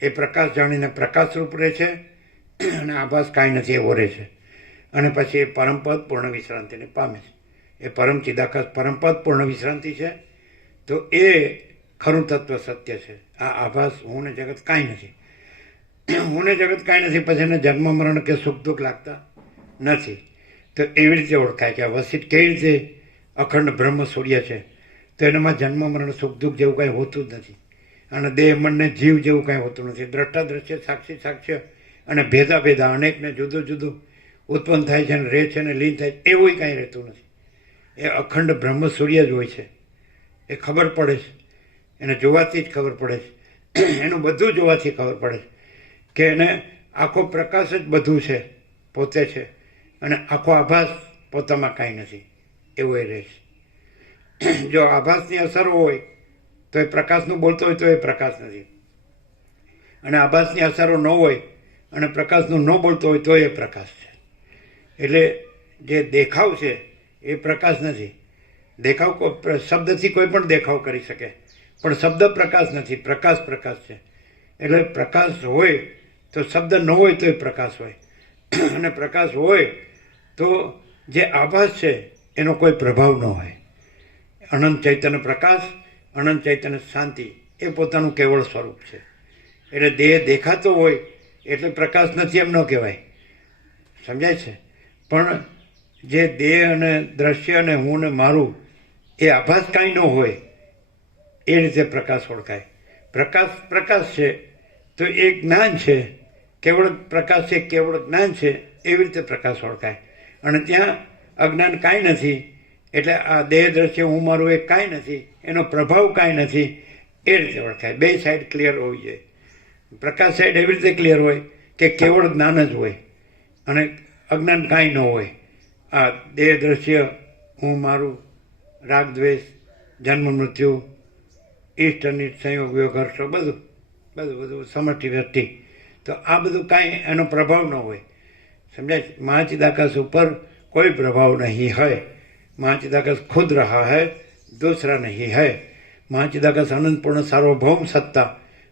એ પ્રકાશ જાણીને પ્રકાશરૂપ રહે છે અને આભાસ કાંઈ નથી એવો રહે છે. અને પછી એ પરમપદ પૂર્ણ વિશ્રાંતિને પામે છે. એ પરમ ચિદાકાશ પરમપદ પૂર્ણ વિશ્રાંતિ છે. તો એ ખરું તત્વ સત્ય છે. આ આભાસ હું ને જગત કાંઈ નથી. હું ને જગત કાંઈ નથી, પછી એને જન્મ મરણ કે સુખ દુઃખ લાગતા નથી. તો એવી રીતે ઓળખાય કે આ વશિષ્ઠ કેવી રીતે અખંડ બ્રહ્મ સૂર્ય છે. તો એનામાં જન્મ મરણ સુખ દુઃખ જેવું કાંઈ હોતું જ નથી. અને દેહ મનને જીવ જેવું કાંઈ હોતું નથી. દ્રષ્ટા દ્રશ્ય, સાક્ષી સાક્ષ્ય અને ભેદા ભેદા અનેકને જુદું જુદું ઉત્પન્ન થાય છે અને રહે છે અને લીન થાય છે, એવું કાંઈ રહેતું નથી. એ અખંડ બ્રહ્મ સૂર્ય જ હોય છે. એ ખબર પડે છે, એને જોવાથી જ ખબર પડે છે, એનું બધું જોવાથી ખબર પડે છે કે એને આખો પ્રકાશ જ બધું છે, પોતે છે, અને આખો આભાસ પોતામાં કાંઈ નથી, એવું એ રહે છે. જો આભાસની અસર હોય તો એ પ્રકાશનું બોલતો હોય તો એ પ્રકાશ નથી, અને આભાસની અસરો ન હોય અને પ્રકાશનું ન બોલતો હોય તો એ પ્રકાશ છે. એટલે જે દેખાવ છે એ પ્રકાશ નથી. દેખાવ શબ્દથી કોઈ પણ દેખાવ કરી શકે, પણ શબ્દ પ્રકાશ નથી, પ્રકાશ પ્રકાશ છે. એટલે પ્રકાશ હોય તો શબ્દ ન હોય તો એ પ્રકાશ હોય, અને પ્રકાશ હોય તો જે આભાસ છે એનો કોઈ પ્રભાવ ન હોય. અનંત ચૈતન્ય પ્રકાશ, અનંત ચૈતન્ય શાંતિ એ પોતાનું કેવળ સ્વરૂપ છે. એટલે દેહ દેખાતો હોય એટલે પ્રકાશ નથી એમ ન કહેવાય. સમજાય છે? પણ જે દેહ અને દ્રશ્ય અને હું ને મારું એ આભાસ કાંઈ ન હોય એ રીતે પ્રકાશ ઓળખાય. પ્રકાશ પ્રકાશ છે તો એ જ્ઞાન છે, કેવળ પ્રકાશ છે, કેવળ જ્ઞાન છે, એવી રીતે પ્રકાશ ઓળખાય. અને ત્યાં અજ્ઞાન કાંઈ નથી, એટલે આ દેહ દ્રશ્ય હું મારું એ કાંઈ નથી, એનો પ્રભાવ કાંઈ નથી, એ રીતે ઓળખાય. બે સાઈડ ક્લિયર હોવી જોઈએ. પ્રકાશ સાઈડ એવી રીતે ક્લિયર હોય કે કેવળ જ્ઞાન જ હોય અને અજ્ઞાન કાંઈ ન હોય. આ દેહ દ્રશ્ય હું મારું, રાગ દ્વેષ, જન્મ મૃત્યુ, ઈષ્ટ અનિષ્ટ, સંયોગ વિયોગ, હર્ષો, બધું બધું બધું સમષ્ટિ વ્યક્તિ, તો આ બધું કાંઈ એનો પ્રભાવ ન હોય. સમજાય? મહાચિદાકાશ ઉપર કોઈ પ્રભાવ નહીં है. महाचिदाकाश खुद रहा है, दूसरा नहीं है. महाचिदाकाश अनंत पूर्ण सार्वभौम सत्ता,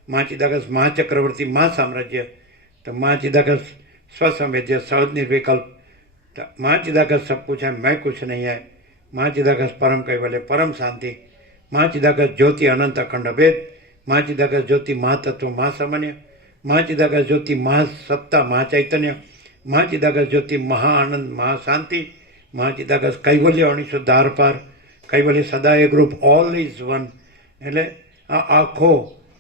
महाचिदाकाश महाचक्रवर्ती महासाम्राज्य. तो महाचिदाकाश स्वसंवेद्य सहज निर्विकल्प. तो महाचिदाकाश सब कुछ है, मैं कुछ नहीं है. महाचिदाकाश परम कैवल्य, परम शांति. महाचिदाकाश ज्योति अनंत अखंड अभेद. महाचिदाकाश ज्योति महातत्व महासामान्य. महाचिदाकाश ज्योति महासत्ता महाचैतन्य. महाचिदाकाश ज्योति महाआनंद महाशांति. महाचिदाकाश कैवल्य अणिशुद्ध आरपार. कैवल्य सदा एक रूप, ऑल इज वन. એટલે આ આખો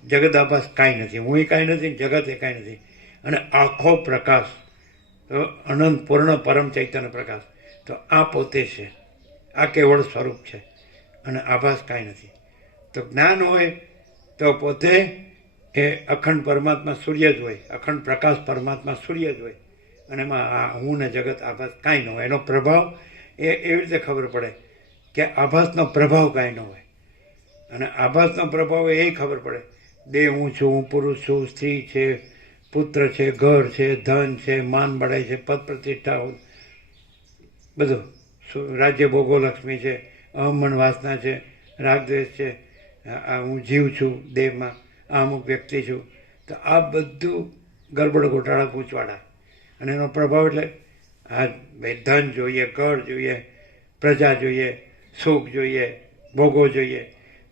જગદાભાસ કાંઈ નથી, હું એ કાંઈ નથી, જગત એ કાંઈ નથી, અને આખો પ્રકાશ તો અનંત પૂર્ણ પરમ ચૈતન્ય પ્રકાશ. તો આ પોતે છે, આ કેવળ સ્વરૂપ છે, અને આભાસ કાંઈ નથી. તો જ્ઞાન હોય તો પોતે એ અખંડ પરમાત્મા સૂર્ય જ હોય, અખંડ પ્રકાશ પરમાત્મા સૂર્ય જ હોય, અને એમાં આ હું ને જગત આભાસ કાંઈ ન હોય. એનો પ્રભાવ એ એવી રીતે ખબર પડે કે આભાસનો પ્રભાવ કાંઈ ન હોય, અને આભાસનો પ્રભાવ એ ખબર પડે દેહ હું છું, હું પુરુષ છું, સ્ત્રી છે, પુત્ર છે, ઘર છે, ધન છે, માન બળાઈ છે, પદ પ્રતિષ્ઠા, બધું રાજ્ય ભોગો લક્ષ્મી છે, અહમન વાસના છે, રાગદ્વેષ છે, હું જીવ છું દેહમાં, આ અમુક વ્યક્તિ છું. તો આ બધું ગરબડ ગોટાળા ગૂંચવાડા, અને એનો પ્રભાવ એટલે આ ભાઈ ધન જોઈએ, ઘર જોઈએ, પ્રજા જોઈએ, સુખ જોઈએ, ભોગો જોઈએ,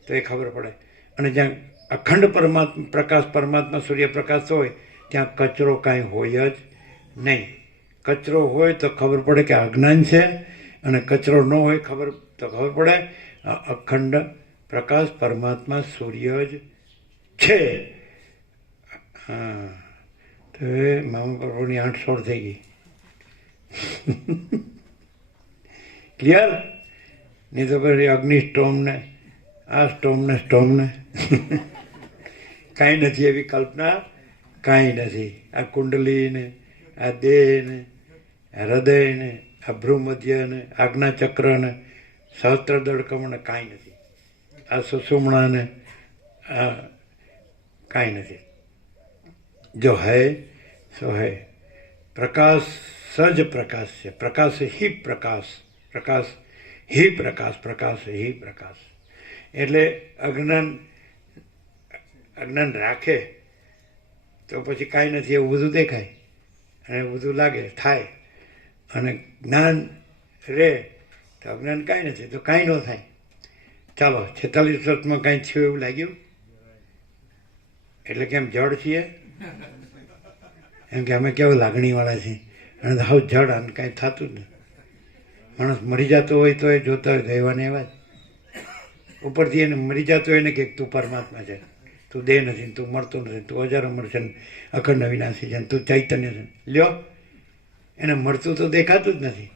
તો એ ખબર પડે. અને જ્યાં અખંડ પ્રકાશ પરમાત્મા સૂર્યપ્રકાશ હોય ત્યાં કચરો કાંઈ હોય જ નહીં. કચરો હોય તો ખબર પડે કે અજ્ઞાન છે, અને કચરો ન હોય ખબર પડે આ અખંડ પ્રકાશ પરમાત્મા સૂર્ય જ છે. હા, તો એ મામા પ્રભુની 8-16 થઈ ગઈ. ક્લિયર? નહીં તો પછી અગ્નિ સ્ટોમને આ સ્ટોમને કાંઈ નથી, એવી કલ્પના કાંઈ નથી. આ કુંડલી ને આ દેહ ને આ હૃદય ને આ ભ્રુમધ્ય ને આજ્ઞાચક્ર ને સહસ્ત્રદળ કમળ કાંઈ નથી. આ સુષુમ્ણા ને આ કાંઈ નથી. જો હૈ સો હૈ. પ્રકાશ સજ પ્રકાશ છે. પ્રકાશ હિ પ્રકાશ, પ્રકાશ હિ પ્રકાશ, પ્રકાશ હિ પ્રકાશ. એટલે અજ્ઞાન રાખે તો પછી કાંઈ નથી એવું બધું દેખાય અને એવું બધું લાગે થાય, અને જ્ઞાન રહે તો અજ્ઞાન કાંઈ નથી તો કાંઈ ન થાય. ચાલો 46 વર્ષમાં કાંઈ થયું એવું લાગ્યું? એટલે કેમ જડ છીએ? એમ કે અમે કેવું લાગણીવાળા છીએ, અને હાવ જડ અને કાંઈ થતું જ નહીં. માણસ મરી જતો હોય તો એ જોતા હોય તો એવા ને એવા જ. ઉપરથી એને મરી જતો હોય ને કે તું પરમાત્મા છે, તું દેહ નથી, તું મળતો નથી, તું હજારો મળશે ને અખંડ અવિનાશી છે, તું ચૈતન્ય છે. લ્યો, એને મળતું તો દેખાતું જ નથી.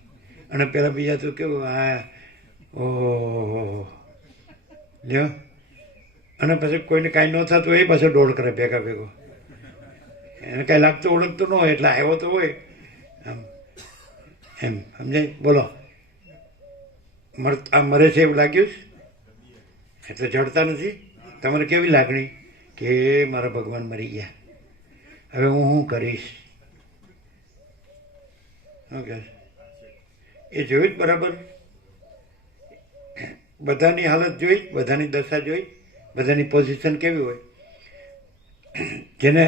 અને પેલા બીજા તો કેવું આ ઓહો લ્યો, અને પછી કોઈને કાંઈ ન થતું હોય એ પાછો દોડ કરે ભેગો. એને કાંઈ લાગતું ઓળખતું ન હોય એટલે આવ્યો તો હોય આમ એમ. સમજાય? બોલો, આ મરે છે એવું લાગ્યું છે એટલે જડતા નથી. તમારે કેવી લાગણી કે મારા ભગવાન મરી ગયા, હવે હું શું કરીશ? ઓકે, એ જોયું જ બરાબર. બધાની હાલત જોઈ, બધાની દશા જોઈ, બધાની પોઝિશન કેવી હોય. જેને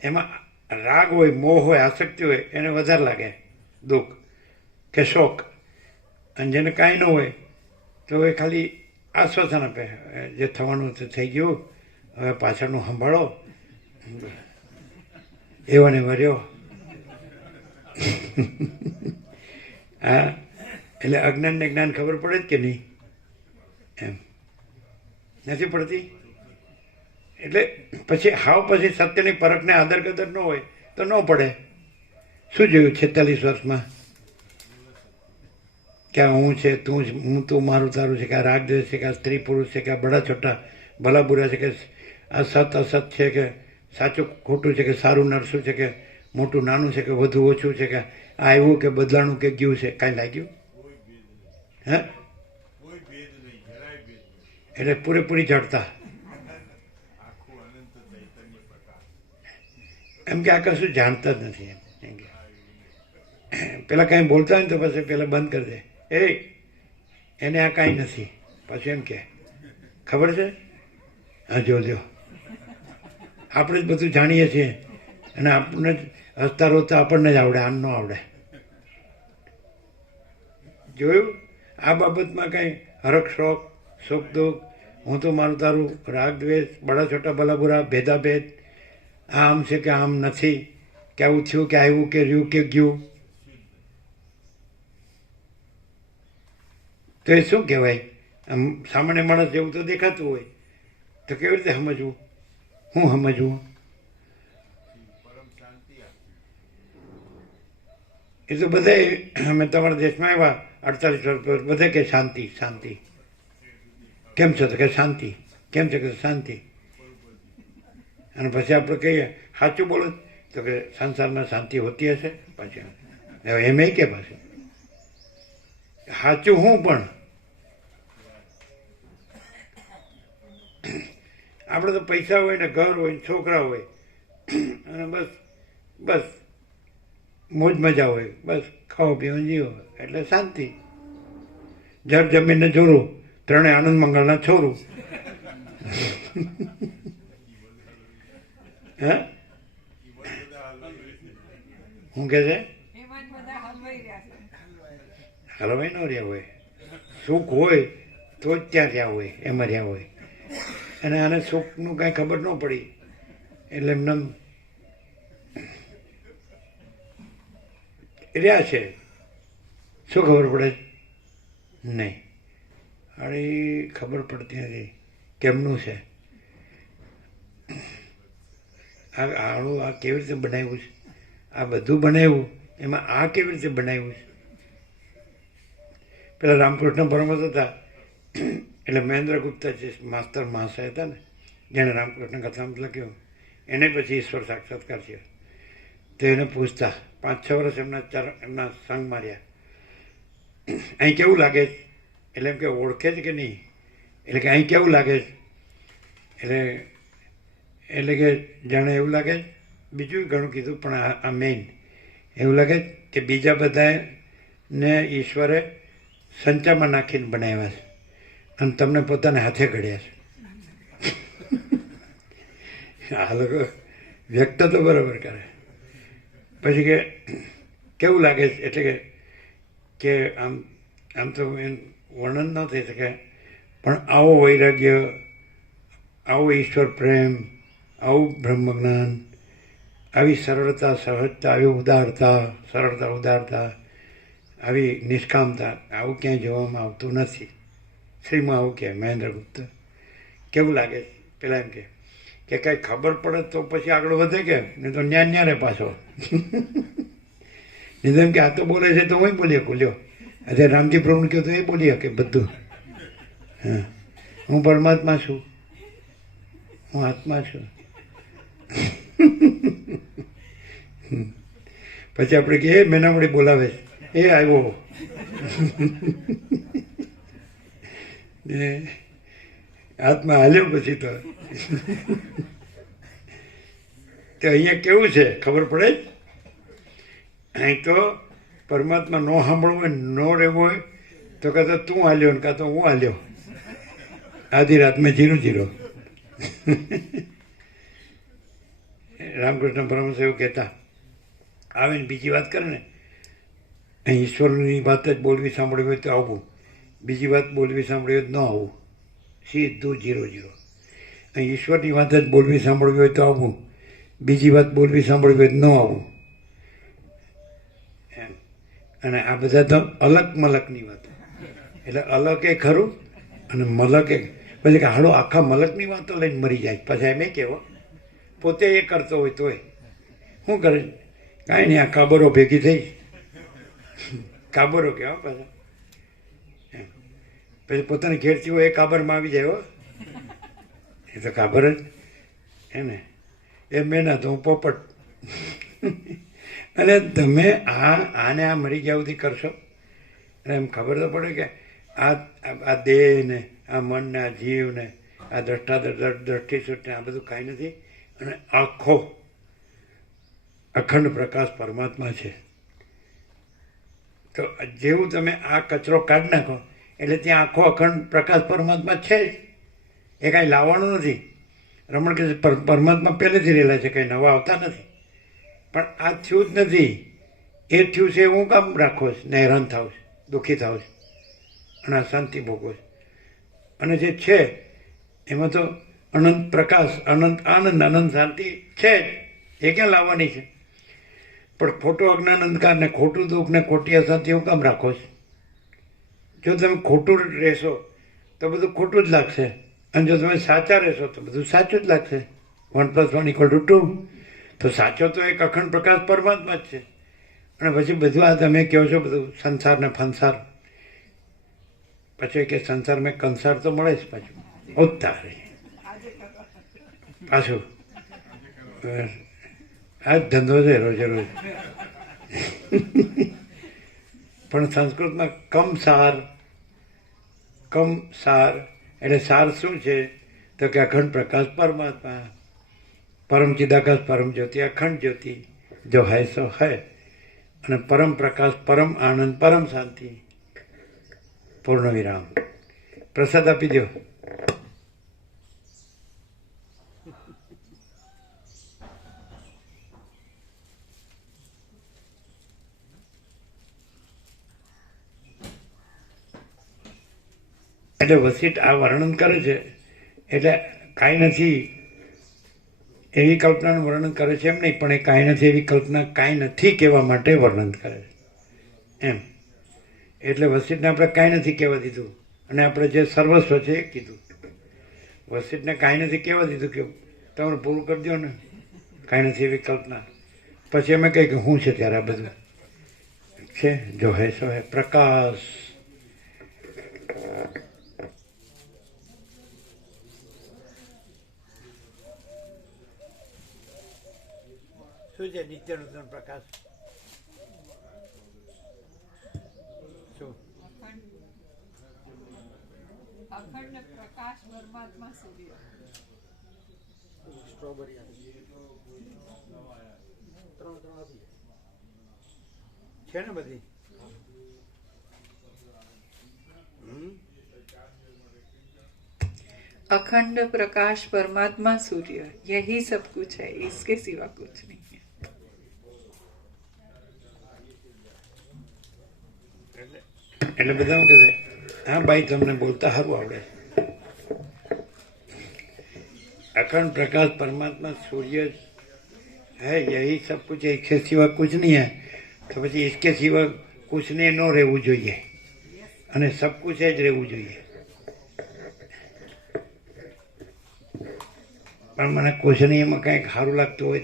એમાં રાગ હોય, મોહ હોય, આસક્તિ હોય એને વધારે લાગે દુઃખ કે શોક, અને જેને કાંઈ ન હોય તો એ ખાલી આશ્વાસન આપે, જે થવાનું તો થઈ ગયું, હવે પાછળનું સંભાળો, એવો ને વર્યો. હા, એટલે અજ્ઞાન ને જ્ઞાન ખબર પડે જ કે નહીં? એમ નથી પડતી. એટલે પછી પછી સત્યની પરખને આદર કદર ન હોય તો ન પડે. શું જોયું 46 વર્ષમાં? કે હું છે, તું મારું તારું છે, કે આ રાગ દ્વેષ છે, કે આ સ્ત્રી પુરુષ છે, કે આ બડા છોટા ભલા બુરા છે, કે આ સત અસત છે, કે સાચું ખોટું છે, કે સારું નરસું છે, કે મોટું નાનું છે, કે વધુ ઓછું છે, કે આ આવ્યું કે બદલાણું કે ગયું છે, કાંઈ લાગ્યું? હે? એટલે પૂરેપૂરી જડતા. એમ કે આ કશું જાણતા જ નથી. એમ કે પેલા કાંઈ બોલતા હોય ને તો પછી પેલા બંધ કરી દે, એને આ કાંઈ નથી. પછી એમ કે ખબર છે? હા, જોજો, આપણે જ બધું જાણીએ છીએ, અને આપણને જ હસતા રોતા આપણને જ આવડે, આમ ન આવડે. જોયું? આ બાબતમાં કાંઈ હરખ શોખ, સુખ દુઃખ, હું તો મારું તારું, રાગ દ્વેષ, બડા છોટા ભલા બુરા, ભેદાભેદ, આમ છે કે આમ નથી, કે આવું થયું કે આવ્યું કે રહ્યું કે ગયું, તો એ શું કહેવાય? આમ સામાન્ય માણસ જેવું તો દેખાતું હોય તો કેવી રીતે સમજવું? હું સમજવું? એ તો બધા અમે તમારા દેશમાં આવ્યા 48 વર્ષ બધા કે શાંતિ શાંતિ. કેમ છે તો કે શાંતિ. કેમ છે કે શાંતિ. અને પછી આપણે કહીએ સાચું બોલો તો કે સંસારમાં શાંતિ હોતી હશે. પછી હવે એમ કે પાછું સાચું હું પણ આપણે તો પૈસા હોય ને ઘર હોય ને છોકરા હોય અને બસ મોજ મજા હોય, બસ ખાઓ પીઓ જીવો એટલે શાંતિ. જળ જમીનને જોરું, ત્રણેય આનંદ મંગળના છોરું. હે શું કે છે? હલવાઈ ન રહ્યા હોય, સુખ હોય તો જ ત્યાં રહ્યા હોય, એમાં રહ્યા હોય. અને આને સુખનું કાંઈ ખબર ન પડી એટલે એમને રહ્યા છે. શું ખબર પડે? નહીં. અને એ ખબર પડતી નથી કેમનું છે. આનું આ કેવી રીતે બનાવ્યું છે, આ બધું બનાવ્યું એમાં આ કેવી રીતે બનાવ્યું છે. પેલા રામકૃષ્ણ પરમહંસ હતા એટલે મહેન્દ્રગુપ્ત જે માસ્તર મહાશય હતા ને, જેણે રામકૃષ્ણ કથામૃત લખ્યું, એને પછી ઈશ્વર સાક્ષાત્કાર થયો. તો એને પૂછતા 5-6 વર્ષ એમના સંગ માર્યા. અહીં કેવું લાગે છે? એટલે એમ કે ઓળખે છે કે નહીં? એટલે કે અહીં કેવું લાગે છે? એટલે કે જાણે એવું લાગે છે. બીજું ઘણું કીધું પણ આ મેઇન એવું લાગે કે બીજા બધાને ઈશ્વરે સંચામાં નાખીને બનાવ્યા છે અને તમને પોતાને હાથે ઘડ્યા છે. આ લોકો વ્યક્ત તો બરાબર કરે. પછી કે કેવું લાગે છે? એટલે કે આમ તો વર્ણન ન થઈ શકે, પણ આવો વૈરાગ્ય, આવો ઈશ્વર પ્રેમ, આવું બ્રહ્મજ્ઞાન, આવી સરળતા, સહજતા, આવી ઉદારતા, સરળતા, ઉદારતા, આવી નિષ્કામતા, આવું ક્યાંય જોવામાં આવતું નથી. શ્રીમાં આવું કહે મહેન્દ્રગુપ્ત. કેવું લાગે? પેલા એમ કે કાંઈ ખબર પડે તો પછી આગળ વધે કે નહીં તો ન્યા રે પાછો. નહીં એમ કે આ તો બોલે છે તો હું બોલી શકું. લ્યો અત્યારે રામજી પ્રભુને કહ્યું તો એ બોલી શકે બધું. હા, હું પરમાત્મા છું, હું આત્મા છું. પછી આપણે કે મેનામડી બોલાવે છે, એ આવ્યો. આત્મા હાલ્યો પછી તો. અહીંયા કેવું છે ખબર પડે જ. અહીં તો પરમાત્મા ન સાંભળવું હોય, ન રહેવું હોય તો કાં તો તું હાલ્યો ને કાં તો હું હાલ્યો. આધી રાતમાં 0-0. રામકૃષ્ણ પરમહંસ એવું કહેતા, આવે ને બીજી વાત કરે ને, અહીં ઈશ્વરની વાત જ બોલવી સાંભળવી હોય તો આવવું, બીજી વાત બોલવી સાંભળવી હોય તો ન આવવું. સીધું 0-0. અહીં ઈશ્વરની વાત જ બોલવી સાંભળવી હોય તો આવવું, બીજી વાત બોલવી સાંભળવી હોય તો ન આવવું. અને આ બધા તો અલગ મલકની વાત. એટલે અલગ એ ખરું અને મલક એ. પછી કે હાડો આખા મલકની વાતો લઈને મરી જાય. પછી એમ કહેવો પોતે એ કરતો હોય તોય શું કરે? કાંઈ નહીં, આ કાબરો ભેગી થઈ. કાબરો કહેવા પાછા. પછી પોતાની ઘેરથી હોય એ કાબરમાં આવી જાય. હો, એ તો કાબર જ એને એ મેના તો હું પોપટ. અને તમે આને આ મરી ગયા સુધી કરશો અને એમ ખબર તો પડે કે આ દેહ ને આ મન ને આ જીવ ને આ દ્રષ્ટિ સુટ ને આ બધું કાંઈ નથી. અને આખો અખંડ પ્રકાશ પરમાત્મા છે. તો જેવું તમે આ કચરો કાઢી નાખો એટલે ત્યાં આખો અખંડ પ્રકાશ પરમાત્મા છે જ. એ કાંઈ લાવવાનું નથી. રમણ કહે છે પરમાત્મા પહેલેથી રહેલા છે, કંઈ નવા આવતા નથી. પણ આ થયું જ નથી. એ થયું છે હું કામ રાખો છું ને હેરાન થાવ છું, દુઃખી થાવ છું અને અશાંતિ ભોગવો છું. અને જે છે એમાં તો અનંત પ્રકાશ, અનંત આનંદ, અનંત શાંતિ છે જ. એ ક્યાં લાવવાની છે? પણ ખોટું અજ્ઞાન અંધકાર ને ખોટું દુઃખ ને ખોટી અશાંતિ હું કામ રાખો છો? જો તમે ખોટું રહેશો તો બધું ખોટું જ લાગશે, અને જો તમે સાચા રહેશો તો બધું સાચું જ લાગશે. 1+1 = 2. તો સાચો તો એક અખંડ પ્રકાશ પરમાત્મા જ છે. અને પછી બધું આ તમે કહો છો બધું સંસાર ને ફંસાર, પછી કે સંસાર મેં કંસાર તો મળે જ પાછું ઉતારે પાછું. આ જ ધંધો છે રોજે રોજ. પણ સંસ્કૃતમાં કમ સાર એટલે સાર શું છે? તો કે અખંડ પ્રકાશ પરમાત્મા, પરમ ચિદાકાશ, પરમ જ્યોતિ, અખંડ જ્યોતિ, જો હૈ સો હૈ. અને પરમ પ્રકાશ, પરમ આનંદ, પરમ શાંતિ. પૂર્ણ વિરામ. પ્રસાદ આપી દો. એટલે વસિષ્ઠ આ વર્ણન કરે છે એટલે કાંઈ નથી એવી કલ્પનાનું વર્ણન કરે છે એમ નહીં, પણ એ કાંઈ નથી એવી કલ્પના કાંઈ નથી કહેવા માટે વર્ણન કરે છે એમ. એટલે વસિષ્ઠને આપણે કાંઈ નથી કહેવા દીધું અને આપણે જે સર્વસ્વ છે એ કીધું. વસિષ્ઠને કાંઈ નથી કહેવા દીધું કે તમે પૂરું કરી દો ને, કાંઈ નથી એવી કલ્પના. પછી અમે કહી કે શું છે ત્યારે આ બધું છે, જો હે સો હે પ્રકાશ. શું છે નિત્ય નૂતન પ્રકાશ? શું અખંડ પ્રકાશ પરમાત્મા સૂર્ય. સ્ટ્રોબેરી છે ને બધી. अखंड प्रकाश परमात्मा सूर्य, यही सब कुछ है, इसके सिवा कुछ नहीं है. એટલે બધા શું કહે છે, હા ભાઈ તમને બોલતા સારું આવડે. अखंड प्रकाश परमात्मा सूर्य है, यही सब कुछ है, इसके सिवा कुछ नहीं है. તો પછી इसके सिवा कुछ ને ન રહેવું જોઈએ અને સબ કુછ જ રહેવું જોઈએ. પણ મને કુછ નહીં એમાં કંઈક સારું લાગતું હોય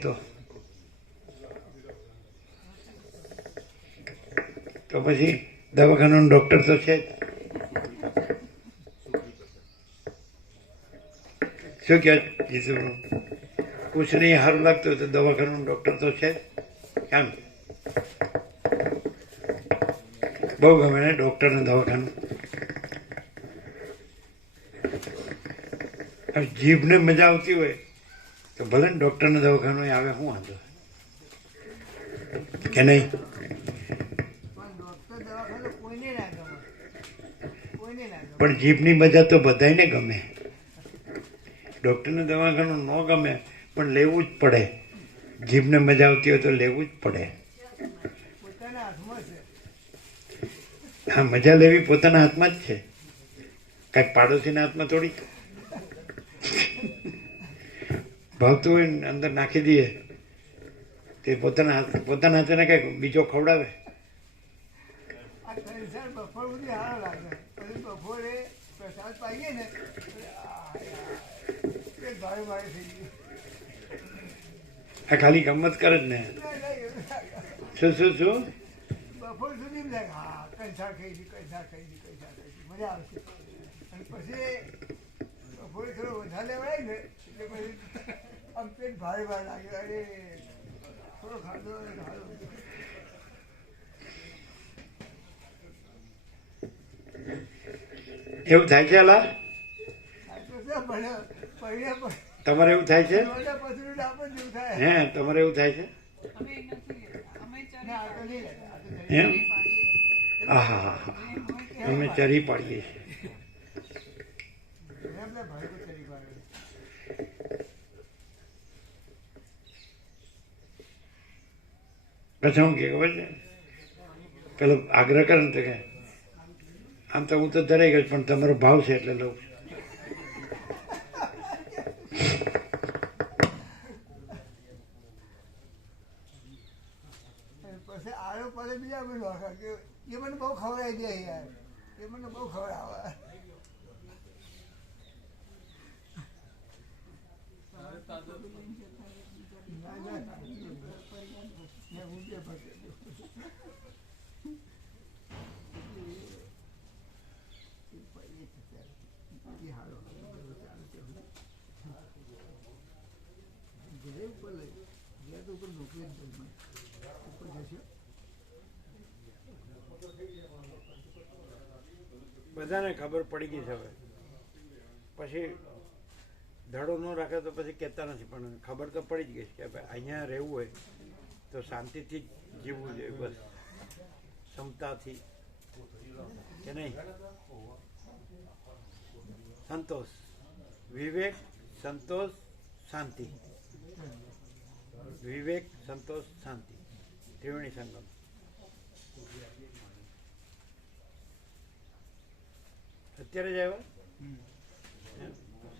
તો પછી દવાખાનાનો ડૉક્ટર તો છે જ. શું કહે જીતું? કુછ નહીં સારું લાગતું હોય તો દવાખાનાનો ડૉક્ટર તો છે જ. કેમ બહુ ગમે ને ડૉક્ટરને દવાખાનું? હવે જીભને મજા આવતી હોય તો ભલે ને ડૉક્ટરને દવાખાનું આવે, શું વાંધો કે નહીં? પણ જીભની મજા તો બધાયને ગમે. ડૉક્ટરને દવાખાનું ન ગમે પણ લેવું જ પડે. જીભને મજા આવતી હોય તો લેવું જ પડે. હા, મજા લેવી પોતાના હાથમાં જ છે, કાંઈક પાડોશીના હાથમાં થોડી. ભાવતું હોય ને અંદર નાખી દઈએ તે પોતાના હાથે ને કંઈક બીજો ખવડાવે. આ ખાલી ગમત કરે જ ને. શું શું શું બપોર સુધી કંસાર ખાઈ મજા આવશે. અને પછી બપોરે થોડો વધારે લેવાય ને એટલે પછી આમ પેટ ભારે ભારે લાગે. અરે થોડો ખાધો ખાધો. એવું થાય છે? અલા તમારે એવું થાય છે? હે, તમારે એવું થાય છે? એમ? હા હા હા હા, અમે ચરી પાડીએ છીએ. પછી હું કે ખબર છે, પેલો આગ્રહ કરે ને તો કે આમ તો હું તો ધરાઈ ગયો પણ તમારો ભાવ છે એટલે લઉં. પછી આવ્યો પછી બીજા બધું કે એ મને બહુ ખવડાવી દે યાર, એ મને બહુ ખવડાવે. બધાને ખબર પડી ગઈ છે હવે. પછી ધડો ન રાખે તો પછી કહેતા નથી, પણ ખબર તો પડી જ ગઈ છે કે ભાઈ અહીંયા રહેવું હોય તો શાંતિથી જ જીવવું જોઈએ, બસ ક્ષમતાથી, કે નહીં? સંતોષ, વિવેક, સંતોષ, શાંતિ. વિવેક, સંતોષ, શાંતિ, ત્રિવેણી સંગમ. અત્યારે જ આવ્યા?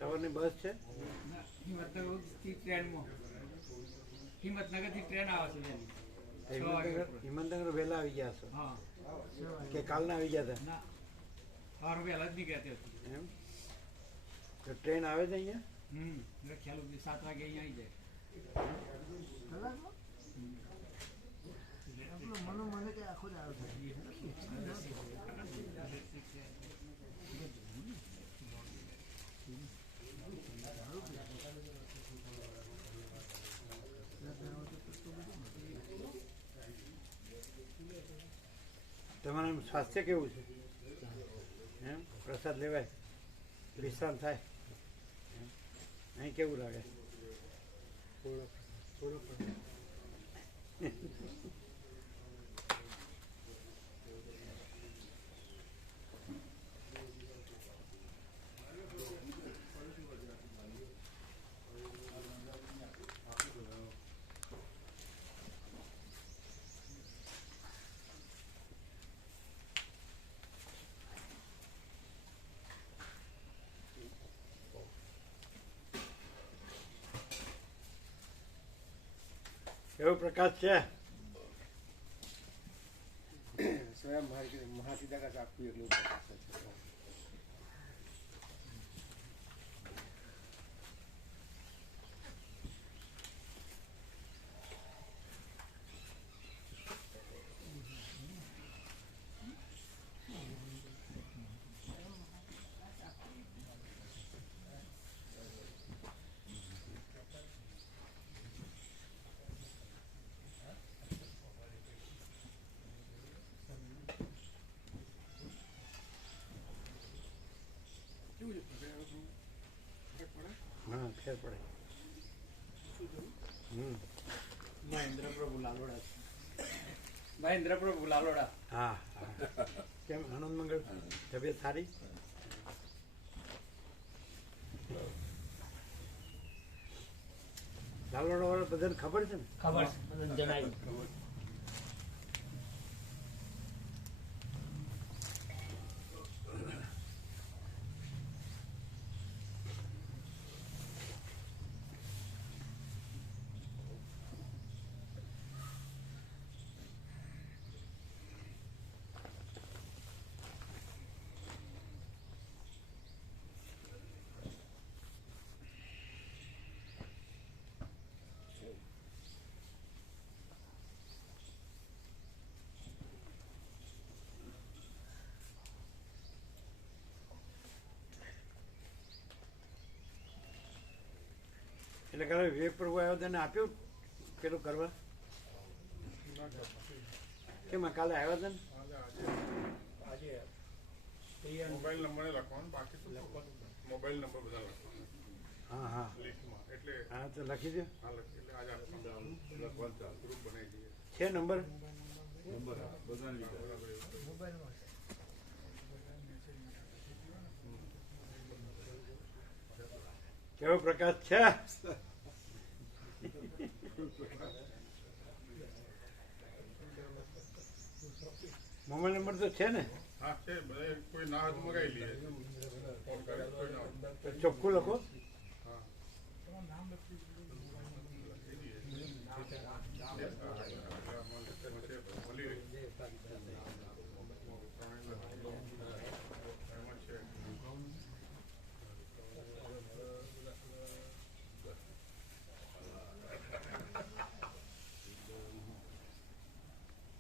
સવારની બસ છે હિંમતનગરથી ટ્રેનમાં હિંમતનગરથી ટ્રેન આવે છે એની. હિંમતનગર વહેલા આવી ગયા છો હા કે કાલના આવી ગયા હતા ના સવારે વહેલા જ નીકળ્યા ત્યાંથી. એમ તો ટ્રેન આવે છે અહીંયા એટલે ખ્યાલ 7 વાગે અહીંયા આવી જાય. કલાકમાં આપણું મને કે આખો જ આવે તમારું સ્વાસ્થ્ય કેવું છે એમ પ્રસાદ લેવાય વિશ્રામ થાય એમ? અહીં કેવું લાગે કેવો પ્રકાશ છે સ્વયં મહાસીદાકાશ આપવું એટલું પ્રકાશ છે. હા ફેર પડે મહેન્દ્ર પ્રભુ લાલોડા. મહેન્દ્ર પ્રભુ લાલોડા. હા હા કેમ આનંદ મંગળ તબિયત સારી લાલોડા વાળા બધાને ખબર છે ને ખબર જણાવી. એટલે કાલે વિવેક પ્રભુ આવ્યો તેને આપ્યું પેલું કરવા કેમ કાલે આવ્યા હતા ને મોબાઈલ નંબર લખવાનું બાકી તો મોબાઈલ નંબર બધા લખવાના હા હા લિસ્ટમાં એટલે હા તો લખી દો હા એટલે આજે લખવાનું ગ્રુપ બનાવી દઈએ છે નંબર કેવો પ્રકાશ છે મોબાઈલ નંબર તો છે ને હા છે બધા કોઈ ના હોય તો મગાવી લઈએ ફોન કરે કોઈ ના હોય ચોખ્ખું લખો હા મળી રહી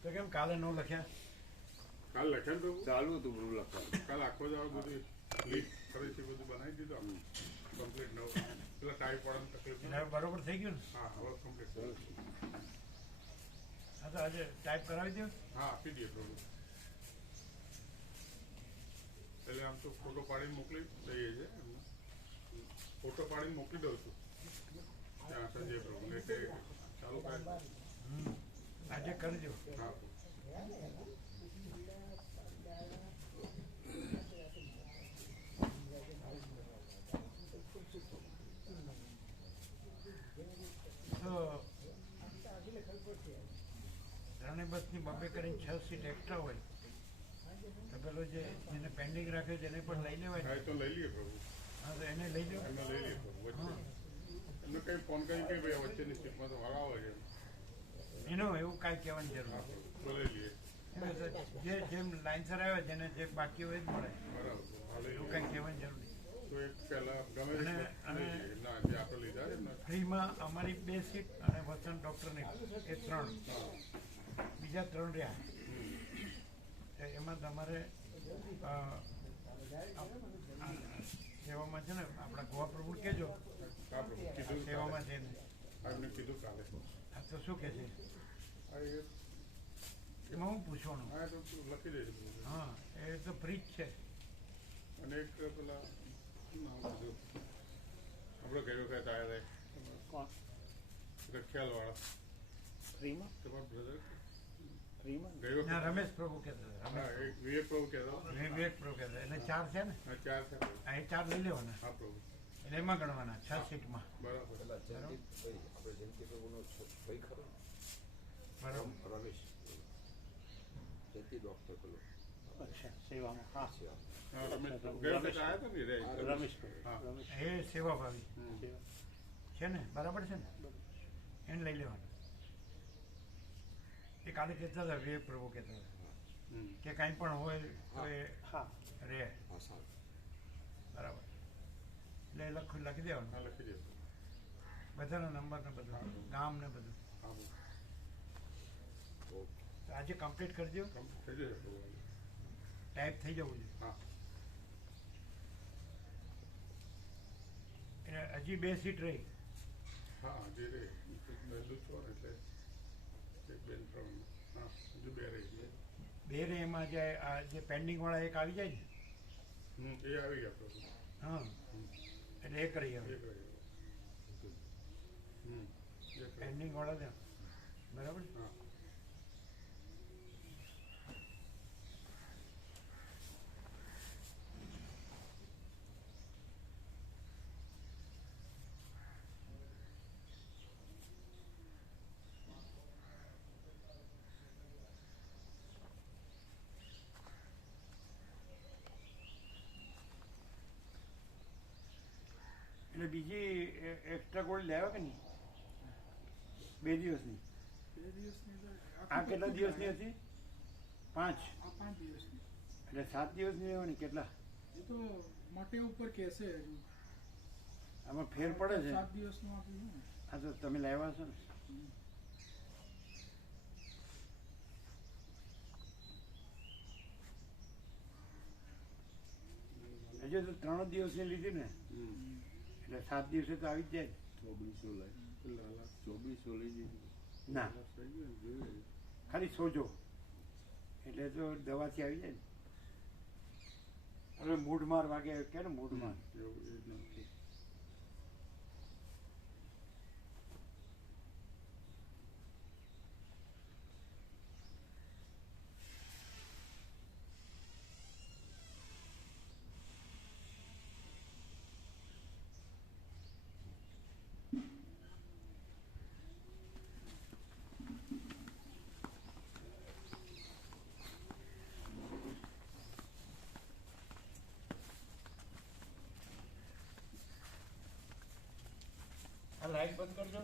તો કેમ કાલે ન લખ્યા કાલ લખે તો ચાલુ હતું બધું લખવાનું. કાલ આખો જ બધું લિસ્ટ કરે છે બધું બનાવી દીધું આપણે કમ્પ્લીટ નવું પેલા ટાઈપ વાળાની તકલીફ હવે બરોબર થઈ ગયું ને હા હવે કમ્પ્લીટ હા તો આજે ટાઈપ કરાવી દો હા આપી દઈએ થોડું એટલે આમ તો ફોટો પાડીને મોકલી દઈએ છે એમને ફોટો પાડીને મોકલી દઉં છું ત્યાં સંજય પ્રભુને એટલે ચાલુ કરે આજે કરજો હા તો ત્રણેય બસની બબે કરીને 6 સીટ એક્સ્ટ્રા હોય તો પેલો જે જેને પેન્ડિંગ રાખ્યો છે એને પણ લઈ લેવાય હા, એ તો લઈ લઈએ પ્રભુ હા તો એને લઈ જાઓ. એમને લઈ લીધો વચ્ચે એમને કંઈ ફોન કરી કે ભાઈ આ વચ્ચેની સીટમાં તો વાળા હોય છે એનું એવું કાંઈ કહેવાની જરૂર હા નથી. બોલાવી લઈએ એમ તો જે જેમ લાઇનસર આવે જેને જે બાકી હોય જ મળે, બરાબર હા લઈ એવું લઈએ કાંઈ કહેવાની જરૂર નહીં. તો એક પહેલા ગમે તે અને લઈ લઈએ ના જે આપણે લીધા છે ને ફ્રીમાં અમારી 2 સીટ અને વસંત ડૉક્ટરની એ 3, બીજા 3 રહ્યા. તો એમાં તમારે સેવામાં છે ને આપણા ગોવા પ્રભુ કહેજો, હા પ્રભુ કીધું સેવામાં છે ને. હા એમને કીધું કાલે હા તો શું કહે છે હા એ એમાં હું પૂછવાનું? હા એ તો લખી દઈશું હા એ તો ફ્રી જ છે. અને એક પેલા નામ બધું આપણે ગઈ વખત આવ્યા કોણ હતા રખિયાલવાળા ફ્રીમાં તમારા બ્રધર ફ્રીમાં ગઈ વખત ના રમેશ પ્રભુ કહેતો હા એક વિવેક પ્રભુ કહેતો વિવેક પ્રભુ કહેતો એટલે 4 છે ને, હા 4 છે પ્રભુ. આ એ 4 લઈ લેવાના હા પ્રભુ એટલે એમાં ગણવાના 6 સીટમાં. બરાબર પેલા જયંતિ આપણે જયંતિ પ્રભુનો ભાઈ ખરો બરાબર. રમેશ જયંતિ ડૉક્ટર પેલો અચ્છા સેવામાં હા હા રમેશ પ્રભુ ગઈ વખત આવ્યા હતા ને રે રમેશ હા રમેશ એ સેવાભાવી સેવા છે ને, બરાબર છે ને, એને લઈ લેવાનું. એ કાલે કહેતા હતા વિવેક પ્રભુ કહેતા હતા કે કાંઈ પણ હોય તો એ હા રહે. હા સારું બરાબર. એટલે એ લખી દેવાનું હા લખી દે બધાના નંબર ને બધું, ગામ ને બધું. હા બોલ ઓકે તો આજે કમ્પ્લીટ કરી દો, થઈ જશે પ્રભુ ટાઈપ થઈ જવું જોઈએ. હા એટલે હજી 2 સીટ રહી. હા જે રે પહેલું છો ને એટલે એક બેન 3 હા હજુ 2 રહી 2 રે એમાં જે પેન્ડિંગ વાળા એક આવી જાય ને, એ આવી ગયા પ્રભુ હા એટલે એક રહી હવે. એક રહી એક રહી પેન્ડિંગ વાળા ને બરાબર. હા એટલે બીજી એક્સ્ટ્રા ગોળી લાવ્યા કે નહીં? 2 દિવસની. આ કેટલા દિવસની હતી? 5. આ 5 દિવસની એટલે 7 દિવસની લેવાની કેટલા? એ તો મોટે ઉપર કહેશે હજુ આમાં ફેર પડે છે. 7 દિવસનું આપ્યું ને હા તો તમે લાવ્યા છો ને. હજુ તો 3 દિવસની લીધી ને એટલે 7 દિવસે તો આવી જ જાય. 2400 લાય પેલા 2400 લઈ જઈએ ના ખાલી સોજો એટલે તો દવાથી આવી જાય ને. હવે મૂઢમાર વાગે કે ને મૂઢમાર. એવું એ જ નથી આ લાઈટ બંધ કરજો.